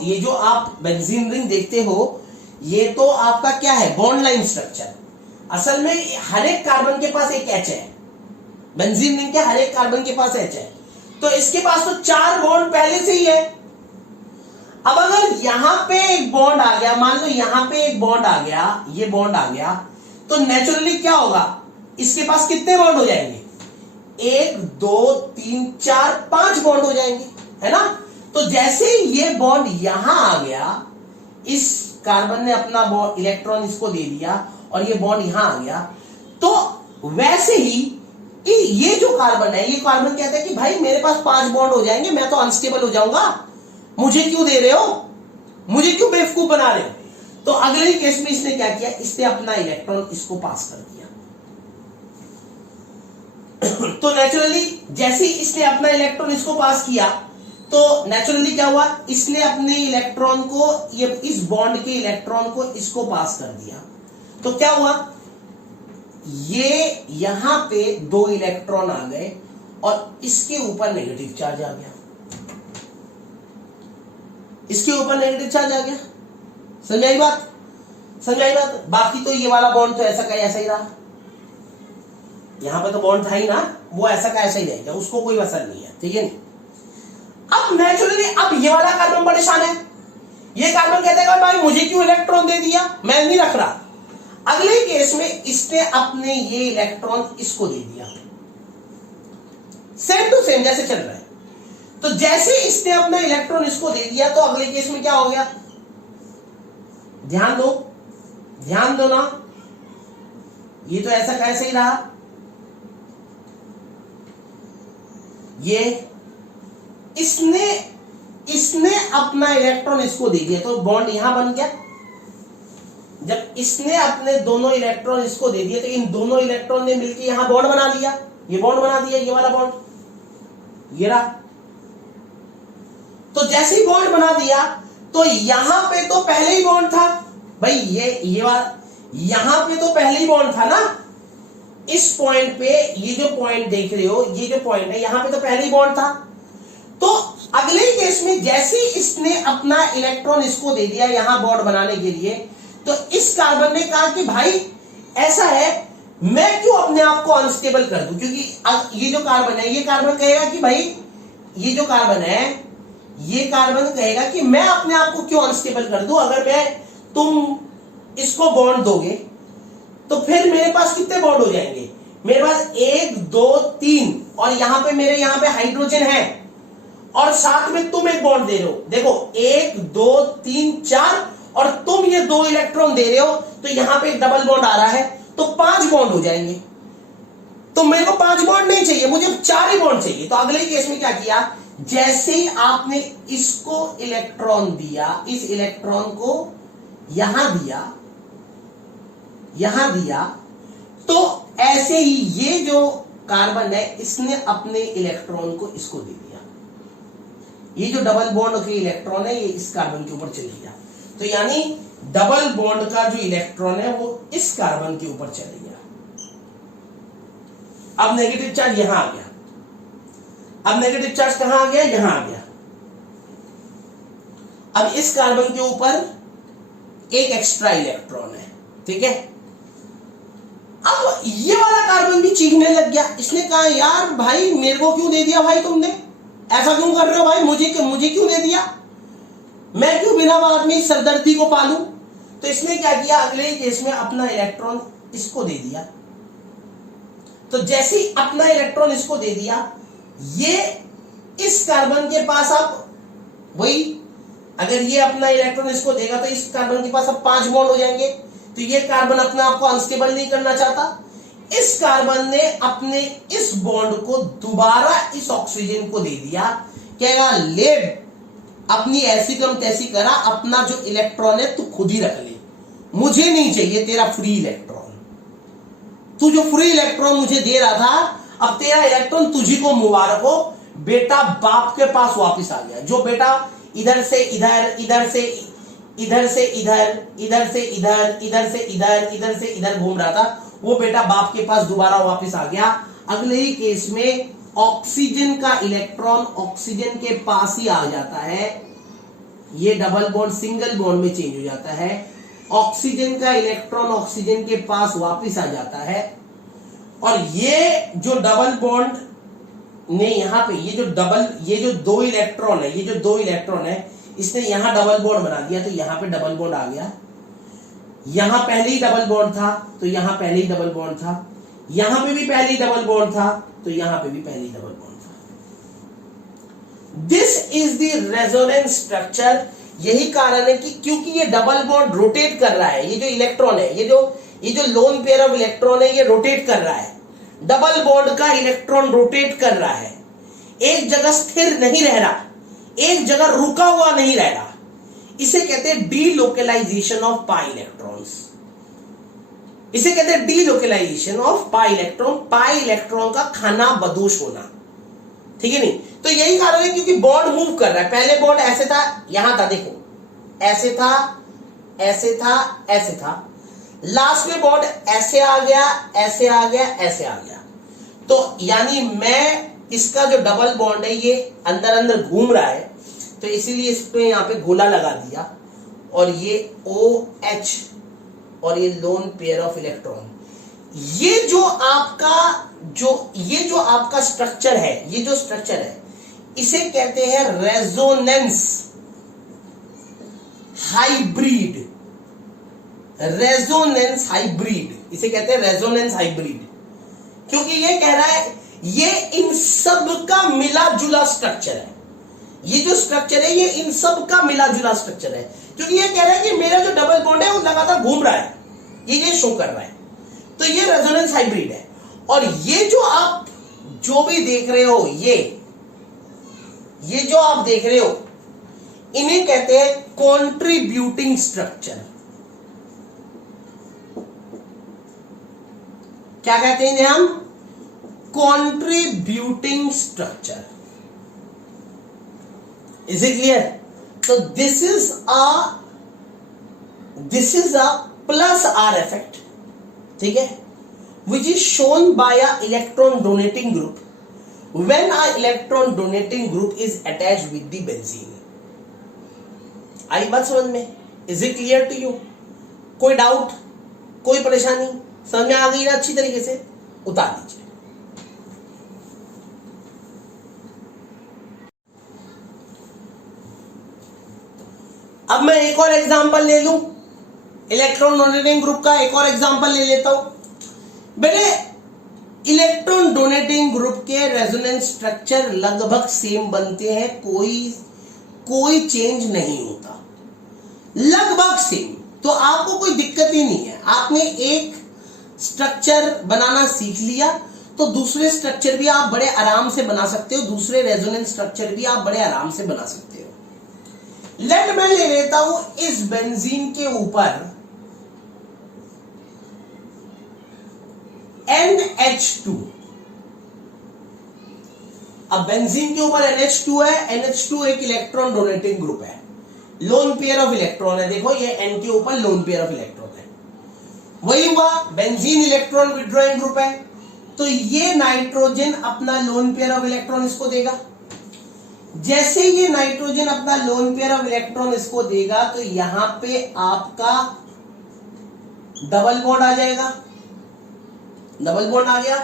ये जो आप बेंजीन रिंग देखते हो, ये तो आपका क्या है, बॉन्ड लाइन स्ट्रक्चर। असल में हर एक कार्बन के पास एक H है, बेंजीन रिंग के हर एक कार्बन के पास H है, तो इसके पास तो 4 बॉन्ड पहले से ही है। अब अगर यहां पे एक बॉन्ड आ गया, मान लो यहां पे एक बॉन्ड आ गया, ये बॉन्ड आ गया, तो नेचुरली क्या होगा, इसके पास कितने बॉन्ड हो जाएंगे, 1 2 3 4 5 बॉन्ड हो जाएंगे, है ना। तो जैसे ये बॉन्ड यहां आ गया, इस कार्बन ने अपना इलेक्ट्रॉन इसको दे दिया और ये बॉन्ड यहां आ गया, तो वैसे ही ये जो कार्बन है, ये कार्बन कहता है कि भाई मेरे पास 5 बॉन्ड हो जाएंगे, मैं तो अनस्टेबल हो जाऊंगा, मुझे क्यों दे रहे हो, मुझे क्यों बेवकूफ बना रहे हो। तो अगले ही केस में इसने क्या किया, इसने अपना इलेक्ट्रॉन इसको पास कर दिया। तो नेचुरली जैसे ही इसने अपना इलेक्ट्रॉन इसको पास किया, तो नेचुरली क्या हुआ, इसने अपने इलेक्ट्रॉन को, ये इस बॉन्ड के इलेक्ट्रॉन को इसको पास कर दिया, तो क्या हुआ, ये यहां पे 2 इलेक्ट्रॉन आ गए और इसके ऊपर नेगेटिव चार्ज आ गया, इसके ऊपर नेगेटिव चार्ज आ गया। समझाई बात। बाकी तो ये वाला बॉन्ड तो ऐसा का ऐसा ही रहा, यहां पे तो बॉन्ड था ही ना, वो ऐसा का ऐसा ही रहेगा, उसको कोई असर नहीं है, ठीक है नहीं। अब नेचुरली अब ये वाला कार्बन परेशान है, ये कार्बन कहता है भाई मुझे क्यों इलेक्ट्रॉन दे दिया, मैं नहीं रख रहा। अगले केस में इसने अपने ये इलेक्ट्रॉन इसको दे दिया, सेम टू सेम जैसे चल रहा है। तो जैसे इसने अपना इलेक्ट्रॉन इसको दे दिया, तो अगले केस में क्या हो गया, ध्यान दो ना, ये तो ऐसा कैसे ही रहा, ये इसने अपना इलेक्ट्रॉन इसको दे दिया, तो बॉन्ड यहां बन गया। जब इसने अपने दोनों इलेक्ट्रॉन इसको दे दिए, तो इन दोनों इलेक्ट्रॉन ने मिलकर यहां बॉन्ड बना लिया, ये बॉन्ड बना दिया, ये वाला बॉन्ड ये रहा। तो जैसे ही बॉन्ड बना दिया, तो यहां पे तो पहले ही बॉन्ड था भाई, ये वाला यहां पे तो पहले ही बॉन्ड था ना, इस पॉइंट पे, ये जो पॉइंट देख रहे हो, ये जो पॉइंट है, यहां पे तो पहले ही बॉन्ड था। तो अगले केस में जैसे इसने अपना इलेक्ट्रॉन इसको दे दिया यहां बॉन्ड बनाने के लिए, तो इस कार्बन ने कहा कि भाई ऐसा है, मैं क्यों अपने आप को अनस्टेबल कर दूं, क्योंकि ये जो कार्बन है, ये कार्बन कहेगा कि भाई ये जो कार्बन है, ये कार्बन कहेगा कि मैं अपने आप को क्यों अनस्टेबल कर दूं, अगर मैं तुम इसको बॉन्ड दोगे तो फिर मेरे पास कितने बॉन्ड हो जाएंगे, मेरे पास 1 2 3 और यहां पे मेरे यहां पे हाइड्रोजन है और साथ में तुम एक बॉन्ड दे रहे हो, देखो 1 2 3 4 और तुम ये 2 इलेक्ट्रॉन दे रहे हो, तो यहां पे एक डबल बॉन्ड आ रहा है, तो 5 बॉन्ड हो जाएंगे। तो मेरे को 5 बॉन्ड नहीं चाहिए, मुझे 4 ही बॉन्ड चाहिए। तो अगले केस में क्या किया, जैसे ही आपने इसको इलेक्ट्रॉन दिया, इस इलेक्ट्रॉन को यहां दिया, यहां दिया, तो ऐसे ही ये जो कार्बन है इसने अपने इलेक्ट्रॉन को इसको दे दिया। ये जो डबल बॉन्ड के इलेक्ट्रॉन है ये इस कार्बन के ऊपर चले गया, तो यानी डबल बॉन्ड का जो इलेक्ट्रॉन है वो इस कार्बन के ऊपर चले गया। अब नेगेटिव चार्ज यहां आ गया, अब नेगेटिव चार्ज कहां आ गया, यहां आ गया। अब इस कार्बन के ऊपर एक एक्स्ट्रा इलेक्ट्रॉन है, ठीक है। अब ये वाला कार्बन भी चीखने लग गया, इसने कहा यार भाई मेरे को क्यों दे दिया भाई, तुमने ऐसा क्यों कर रहे हो भाई, मुझे क्यों दे दिया, मैं क्यों बिना बात में सरदर्दी को पालूं। तो इसने क्या किया, अगले केस में अपना इलेक्ट्रॉन इसको दे दिया। तो जैसे ही अपना इलेक्ट्रॉन इसको दे दिया, ये इस कार्बन के पास अब वही, अगर ये अपना इलेक्ट्रॉन इसको देगा तो इस कार्बन के पास अब 5 बॉन्ड हो जाएंगे। तो ये कार्बन अपने आप को अनस्टेबल नहीं करना चाहता, इस कार्बन ने अपने इस बॉन्ड को दोबारा इस ऑक्सीजन को दे दिया, कहेगा ले अपनी ऐसी कम तैसी करा, अपना जो इलेक्ट्रॉन है तू खुद ही रख ले, मुझे नहीं चाहिए तेरा फ्री इलेक्ट्रॉन, तू जो फ्री इलेक्ट्रॉन मुझे दे रहा था, अब तेरा इलेक्ट्रॉन तुझी को मुबारक हो, बेटा बाप के पास वापस आ गया। जो बेटा इधर से इधर, इधर से इधर से इधर, इधर से इधर, इधर से इधर, इधर से इधर घूम रहा था, वो बेटा बाप के पास दोबारा वापस आ गया। अगले ही केस में ऑक्सीजन का इलेक्ट्रॉन ऑक्सीजन के पास ही आ जाता है, ये डबल बॉन्ड सिंगल बॉन्ड में चेंज हो जाता है, ऑक्सीजन का इलेक्ट्रॉन ऑक्सीजन के पास वापस आ जाता है, और ये जो डबल बॉन्ड ने यहां पे ये जो 2 इलेक्ट्रॉन है, ये जो 2 इलेक्ट्रॉन है इसने यहां डबल बॉन्ड बना दिया, तो यहां पे डबल बॉन्ड आ गया, यहां पहले ही डबल बॉन्ड था तो यहां पहले ही डबल बॉन्ड था, यहां पे भी पहले ही डबल बॉन्ड था तो यहां पे भी पहले ही डबल बॉन्ड था। This is the resonance structure. यही कारण है कि क्योंकि ये डबल बॉन्ड रोटेट कर रहा है, ये जो इलेक्ट्रॉन है, ये जो लोन पेयर ऑफ इलेक्ट्रॉन है ये रोटेट कर रहा है, डबल बॉन्ड का इलेक्ट्रॉन रोटेट कर रहा है, एक जगह स्थिर नहीं रह रहा, एक जगह रुका हुआ नहीं रह रहा। इसे कहते हैं डीलोकलाइजेशन ऑफ पाई इलेक्ट्रॉन्स, इसे कहते हैं delocalization of pi electron, pi electron का खाना बदोश होना, ठीक है नहीं। तो यही कारण है क्योंकि बॉन्ड मूव कर रहा है, पहले बॉन्ड ऐसे था, यहां था, देखो ऐसे था, ऐसे था, ऐसे था, लास्ट में बॉन्ड ऐसे आ गया, ऐसे आ गया, ऐसे आ गया। तो यानी मैं इसका जो डबल बॉन्ड है ये अंदर अंदर घूम रहा है, तो इसीलिए इस पे यहां पे गोला लगा दिया, और ये OH और ये लोन पेयर ऑफ इलेक्ट्रॉन, ये जो आपका स्ट्रक्चर है, ये जो स्ट्रक्चर है इसे कहते हैं रेजोनेंस हाइब्रिड, रेजोनेंस हाइब्रिड, इसे कहते हैं रेजोनेंस हाइब्रिड, क्योंकि ये कह रहा है ये इन सब का मिला जुला स्ट्रक्चर है, ये जो स्ट्रक्चर है ये इन सब का मिला जुला स्ट्रक्चर है, क्योंकि ये कह रहा है कि मेरा जो डबल बॉन्ड है वो लगातार घूम रहा है, ये शो कर रहा है, तो ये रेजोनेंस हाइब्रिड है। और ये जो आप जो भी देख रहे हो, ये जो आप देख रहे हो, इन्हें कहते हैं कॉन्ट्रीब्यूटिंग स्ट्रक्चर। क्या कहते हैं हम, contributing structure. Is it clear? तो this is a plus R effect, ठीक है, which is shown by a electron donating group when a electron donating group is attached with the benzene. आई बात समझ में? Is it clear to you? कोई doubt, कोई परेशानी समझ में आ गई ना? अच्छी तरीके से उतार दीजिए। अब मैं एक और एग्जांपल ले लूं, इलेक्ट्रॉन डोनेटिंग ग्रुप का एक और एग्जांपल ले लेता हूं। बेटे इलेक्ट्रॉन डोनेटिंग ग्रुप के रेजोनेंस स्ट्रक्चर लगभग सेम बनते हैं, कोई चेंज नहीं होता, लगभग सेम। तो आपको कोई दिक्कत ही नहीं है, आपने एक स्ट्रक्चर बनाना सीख लिया तो दूसरे स्ट्रक्चर भी आप बड़े आराम से बना सकते हो, दूसरे रेजोनेंस स्ट्रक्चर भी आप बड़े आराम से बना सकते हो। लेट मैं ले लेता हूं इस बेंजीन के ऊपर NH2। अब बेंजीन के ऊपर NH2 है, NH2 एक इलेक्ट्रॉन डोनेटिंग ग्रुप है, लोन पेयर ऑफ इलेक्ट्रॉन है। देखो ये N के ऊपर लोन पेयर ऑफ इलेक्ट्रॉन है, वही हुआ। बेंजीन इलेक्ट्रॉन विड्रॉइंग ग्रुप है, तो ये नाइट्रोजन अपना लोन पेयर ऑफ इलेक्ट्रॉन इसको देगा। जैसे ये नाइट्रोजन अपना लोन पेयर ऑफ इलेक्ट्रॉन इसको देगा तो यहां पे आपका डबल बॉन्ड आ जाएगा, डबल बॉन्ड आ गया,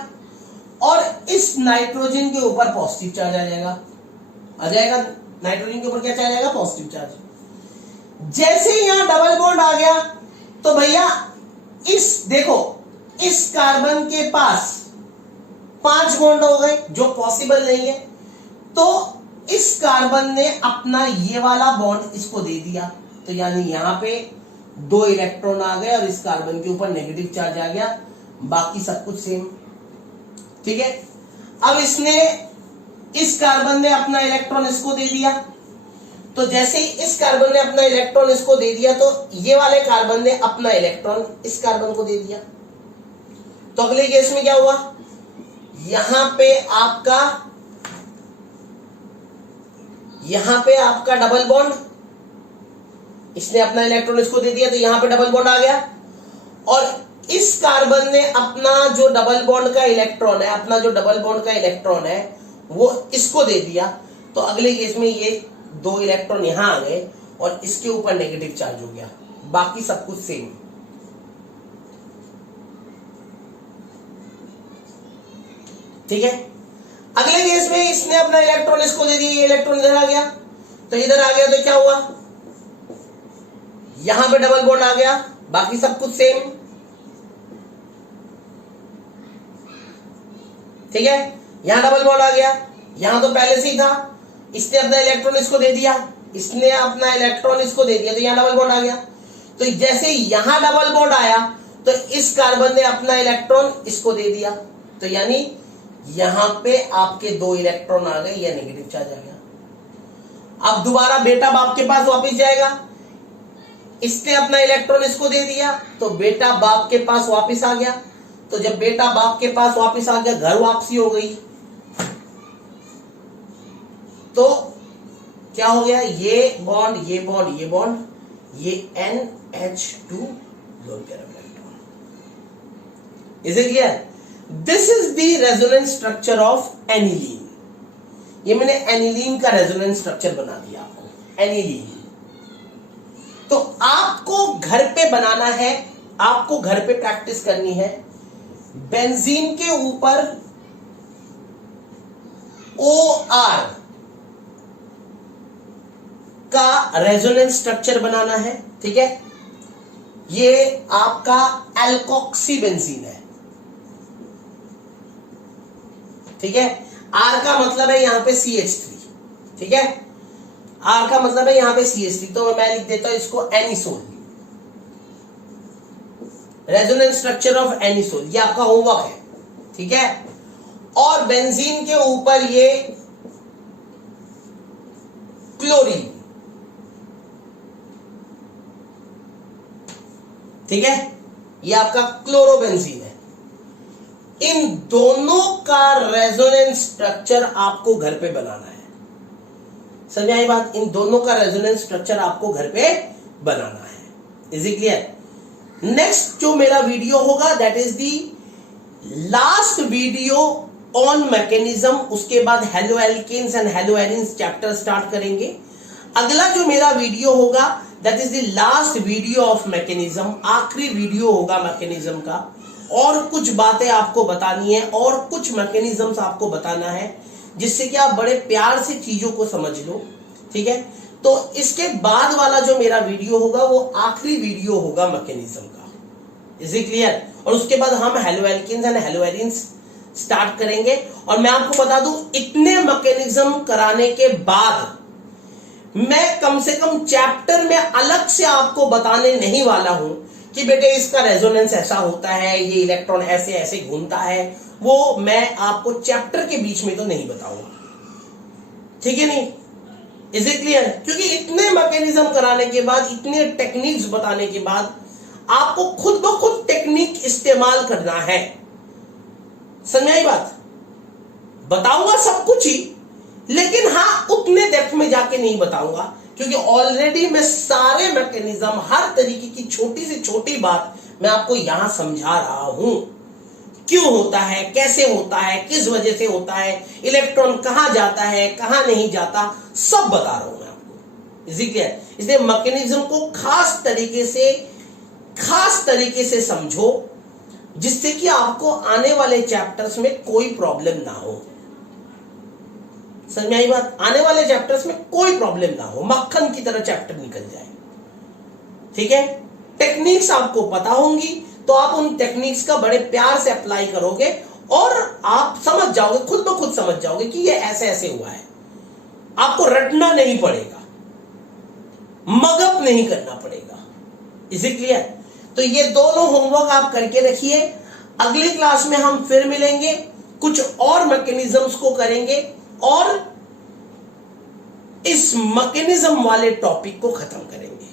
और इस नाइट्रोजन के ऊपर पॉजिटिव चार्ज आ जाएगा, नाइट्रोजन के ऊपर क्या चार्ज आएगा, पॉजिटिव चार्ज। जैसे यहां डबल बॉन्ड आ गया तो भैया इस देखो इस कार्बन के पास 5 बॉन्ड हो गए, जो पॉसिबल नहीं है। तो इस कार्बन ने अपना ये वाला बॉन्ड इसको दे दिया, तो यानी यहां पे 2 इलेक्ट्रॉन आ गए और इस कार्बन के ऊपर नेगेटिव चार्ज आ गया, बाकी सब कुछ सेम। ठीक है, अब इस कार्बन ने अपना इलेक्ट्रॉन इसको दे दिया, तो जैसे ही इस कार्बन ने अपना इलेक्ट्रॉन इसको दे दिया तो ये वाले कार्बन ने अपना इलेक्ट्रॉन इस कार्बन को दे दिया। तो अगले केस में क्या हुआ, यहां पे आपका डबल बॉन्ड, इसने अपना इलेक्ट्रॉन इसको दे दिया तो यहां पे डबल बॉन्ड आ गया, और इस कार्बन ने अपना जो डबल बॉन्ड का इलेक्ट्रॉन है वो इसको दे दिया। तो अगले केस में ये 2 इलेक्ट्रॉन यहां आ गए और इसके ऊपर नेगेटिव चार्ज हो गया, बाकी सब कुछ सेम। ठीक है, अगले केस में इसने अपना इलेक्ट्रॉन इसको दे दिया, ये इलेक्ट्रॉन इधर आ गया, तो इधर आ गया तो क्या हुआ, यहां पे डबल बॉन्ड आ गया, बाकी सब कुछ सेम। ठीक है, यहां डबल बॉन्ड आ गया, यहां तो पहले से ही था, इसने अपना इलेक्ट्रॉन इसको दे दिया, इसने अपना इलेक्ट्रॉन इसको दे दिया, तो यहां डबल बॉन्ड आ गया। तो जैसे यहां डबल बॉन्ड आया तो इस कार्बन ने अपना इलेक्ट्रॉन इसको दे दिया, तो यानी यहां पे आपके 2 इलेक्ट्रॉन आ गए, या नेगेटिव चार्ज आ गया। अब दोबारा बेटा बाप के पास वापस जाएगा, इसने अपना इलेक्ट्रॉन इसको दे दिया तो बेटा बाप के पास वापस आ गया। तो जब बेटा बाप के पास वापस आ गया, घर वापसी हो गई, तो क्या हो गया, ये बॉन्ड ये बॉन्ड ये बॉन्ड, ये NH2 loan pair of electron. Is it clear? This is the resonance structure of aniline. ये मैंने एनिलीन का रेजोनेंस स्ट्रक्चर बना दिया आपको, एनिलीन। तो आपको घर पे बनाना है, आपको घर पे प्रैक्टिस करनी है। बेंजीन के ऊपर OR का रेजोनेंस स्ट्रक्चर बनाना है। ठीक है, ये आपका एल्कोक्सी बेंजीन है। ठीक है, R का मतलब है यहां पे CH3। ठीक है, R का मतलब है यहां पे CH3, तो मैं लिख देता हूं इसको anisole, resonance structure of anisole, ये आपका होमवर्क है। ठीक है, और बेंजीन के ऊपर ये क्लोरीन। ठीक है, ये आपका क्लोरोबेंजीन है। इन दोनों का रेजोनेंस स्ट्रक्चर आपको घर पे बनाना है। समझ आई बात? इन दोनों का रेजोनेंस स्ट्रक्चर आपको घर पे बनाना है। Is it clear? नेक्स्ट जो मेरा वीडियो होगा that is the last video on mechanism, उसके बाद haloalkanes and haloarenes chapter start करेंगे। अगला जो मेरा वीडियो होगा that is the last video of mechanism, आखिरी वीडियो होगा मैकेनिज्म का। और कुछ बातें आपको बतानी है और कुछ मैकेनिज्म्स आपको बताना है, जिससे कि आप बड़े प्यार से चीजों को समझ लो। ठीक है, तो इसके बाद वाला जो मेरा वीडियो होगा वो आखिरी वीडियो होगा मैकेनिज्म का। Is it clear? और उसके बाद हम हेलोएल्केन्स एंड हेलोएरिन्स स्टार्ट करेंगे। और मैं आपको बता दूं, इतने मैकेनिज्म कराने के बाद मैं कम से कम चैप्टर में अलग से आपको बताने नहीं वाला हूं कि बेटे इसका रेजोनेंस ऐसा होता है, ये इलेक्ट्रॉन ऐसे ऐसे घूमता है। वो मैं आपको चैप्टर के बीच में तो नहीं बताऊंगा, ठीक है नहीं? Is it clear? क्योंकि इतने मैकेनिज्म कराने के बाद, इतने टेक्निक्स बताने के बाद आपको खुद ब खुद टेक्निक इस्तेमाल करना है। समझ में आई बात? बताऊंगा सब कुछ ही, लेकिन हां उतने डेप्थ में जाके नहीं बताऊंगा, क्योंकि ऑलरेडी मैं सारे मैकेनिज्म, हर तरीके की छोटी से छोटी बात मैं आपको यहां समझा रहा हूं। क्यों होता है, कैसे होता है, किस वजह से होता है, इलेक्ट्रॉन कहां जाता है, कहां नहीं जाता, सब बता रहा हूं मैं आपको। Is it clear? इसलिए मैकेनिज्म को खास तरीके से समझो, जिससे कि आपको आने वाले चैप्टर्स में कोई प्रॉब्लम ना हो। समझ में आई बात? आने वाले चैप्टर्स में कोई प्रॉब्लम ना हो, मक्खन की तरह चैप्टर निकल जाए, ठीक है? टेक्निक्स आपको पता होंगी तो आप उन टेक्निक्स का बड़े प्यार से अप्लाई करोगे और आप समझ जाओगे, खुद ब खुद समझ जाओगे कि ये ऐसे ऐसे हुआ है। आपको रटना नहीं पड़ेगा, मगअप नहीं करना पड़ेगा। Is it clear? तो ये दोनों होमवर्क आप करके रखिए। अगली क्लास में हम फिर मिलेंगे, कुछ और मैकेनिज्म्स को करेंगे और इस मैकेनिज्म वाले टॉपिक को खत्म करेंगे,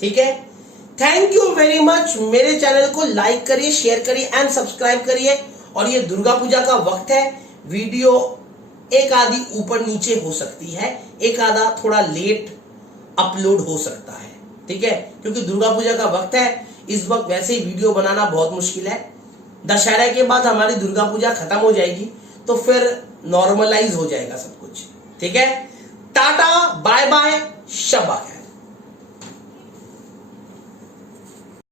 ठीक है? Thank you very much. मेरे चैनल को लाइक करिए, शेयर करिए एंड सब्सक्राइब करिए। और ये दुर्गा पूजा का वक्त है, वीडियो एक आधी ऊपर नीचे हो सकती है, एक आधा थोड़ा लेट अपलोड हो सकता है, ठीक है? क्योंकि दुर्गा पूजा का वक्त है, इस वक्त वैसे ही वीडियो बनाना बहुत मुश्किल है। दशहरा के बाद हमारी दुर्गा पूजा खत्म हो जाएगी, तो फिर नॉर्मलाइज हो जाएगा सब कुछ, ठीक है? टाटा, बाय बाय, शब्बा खैर।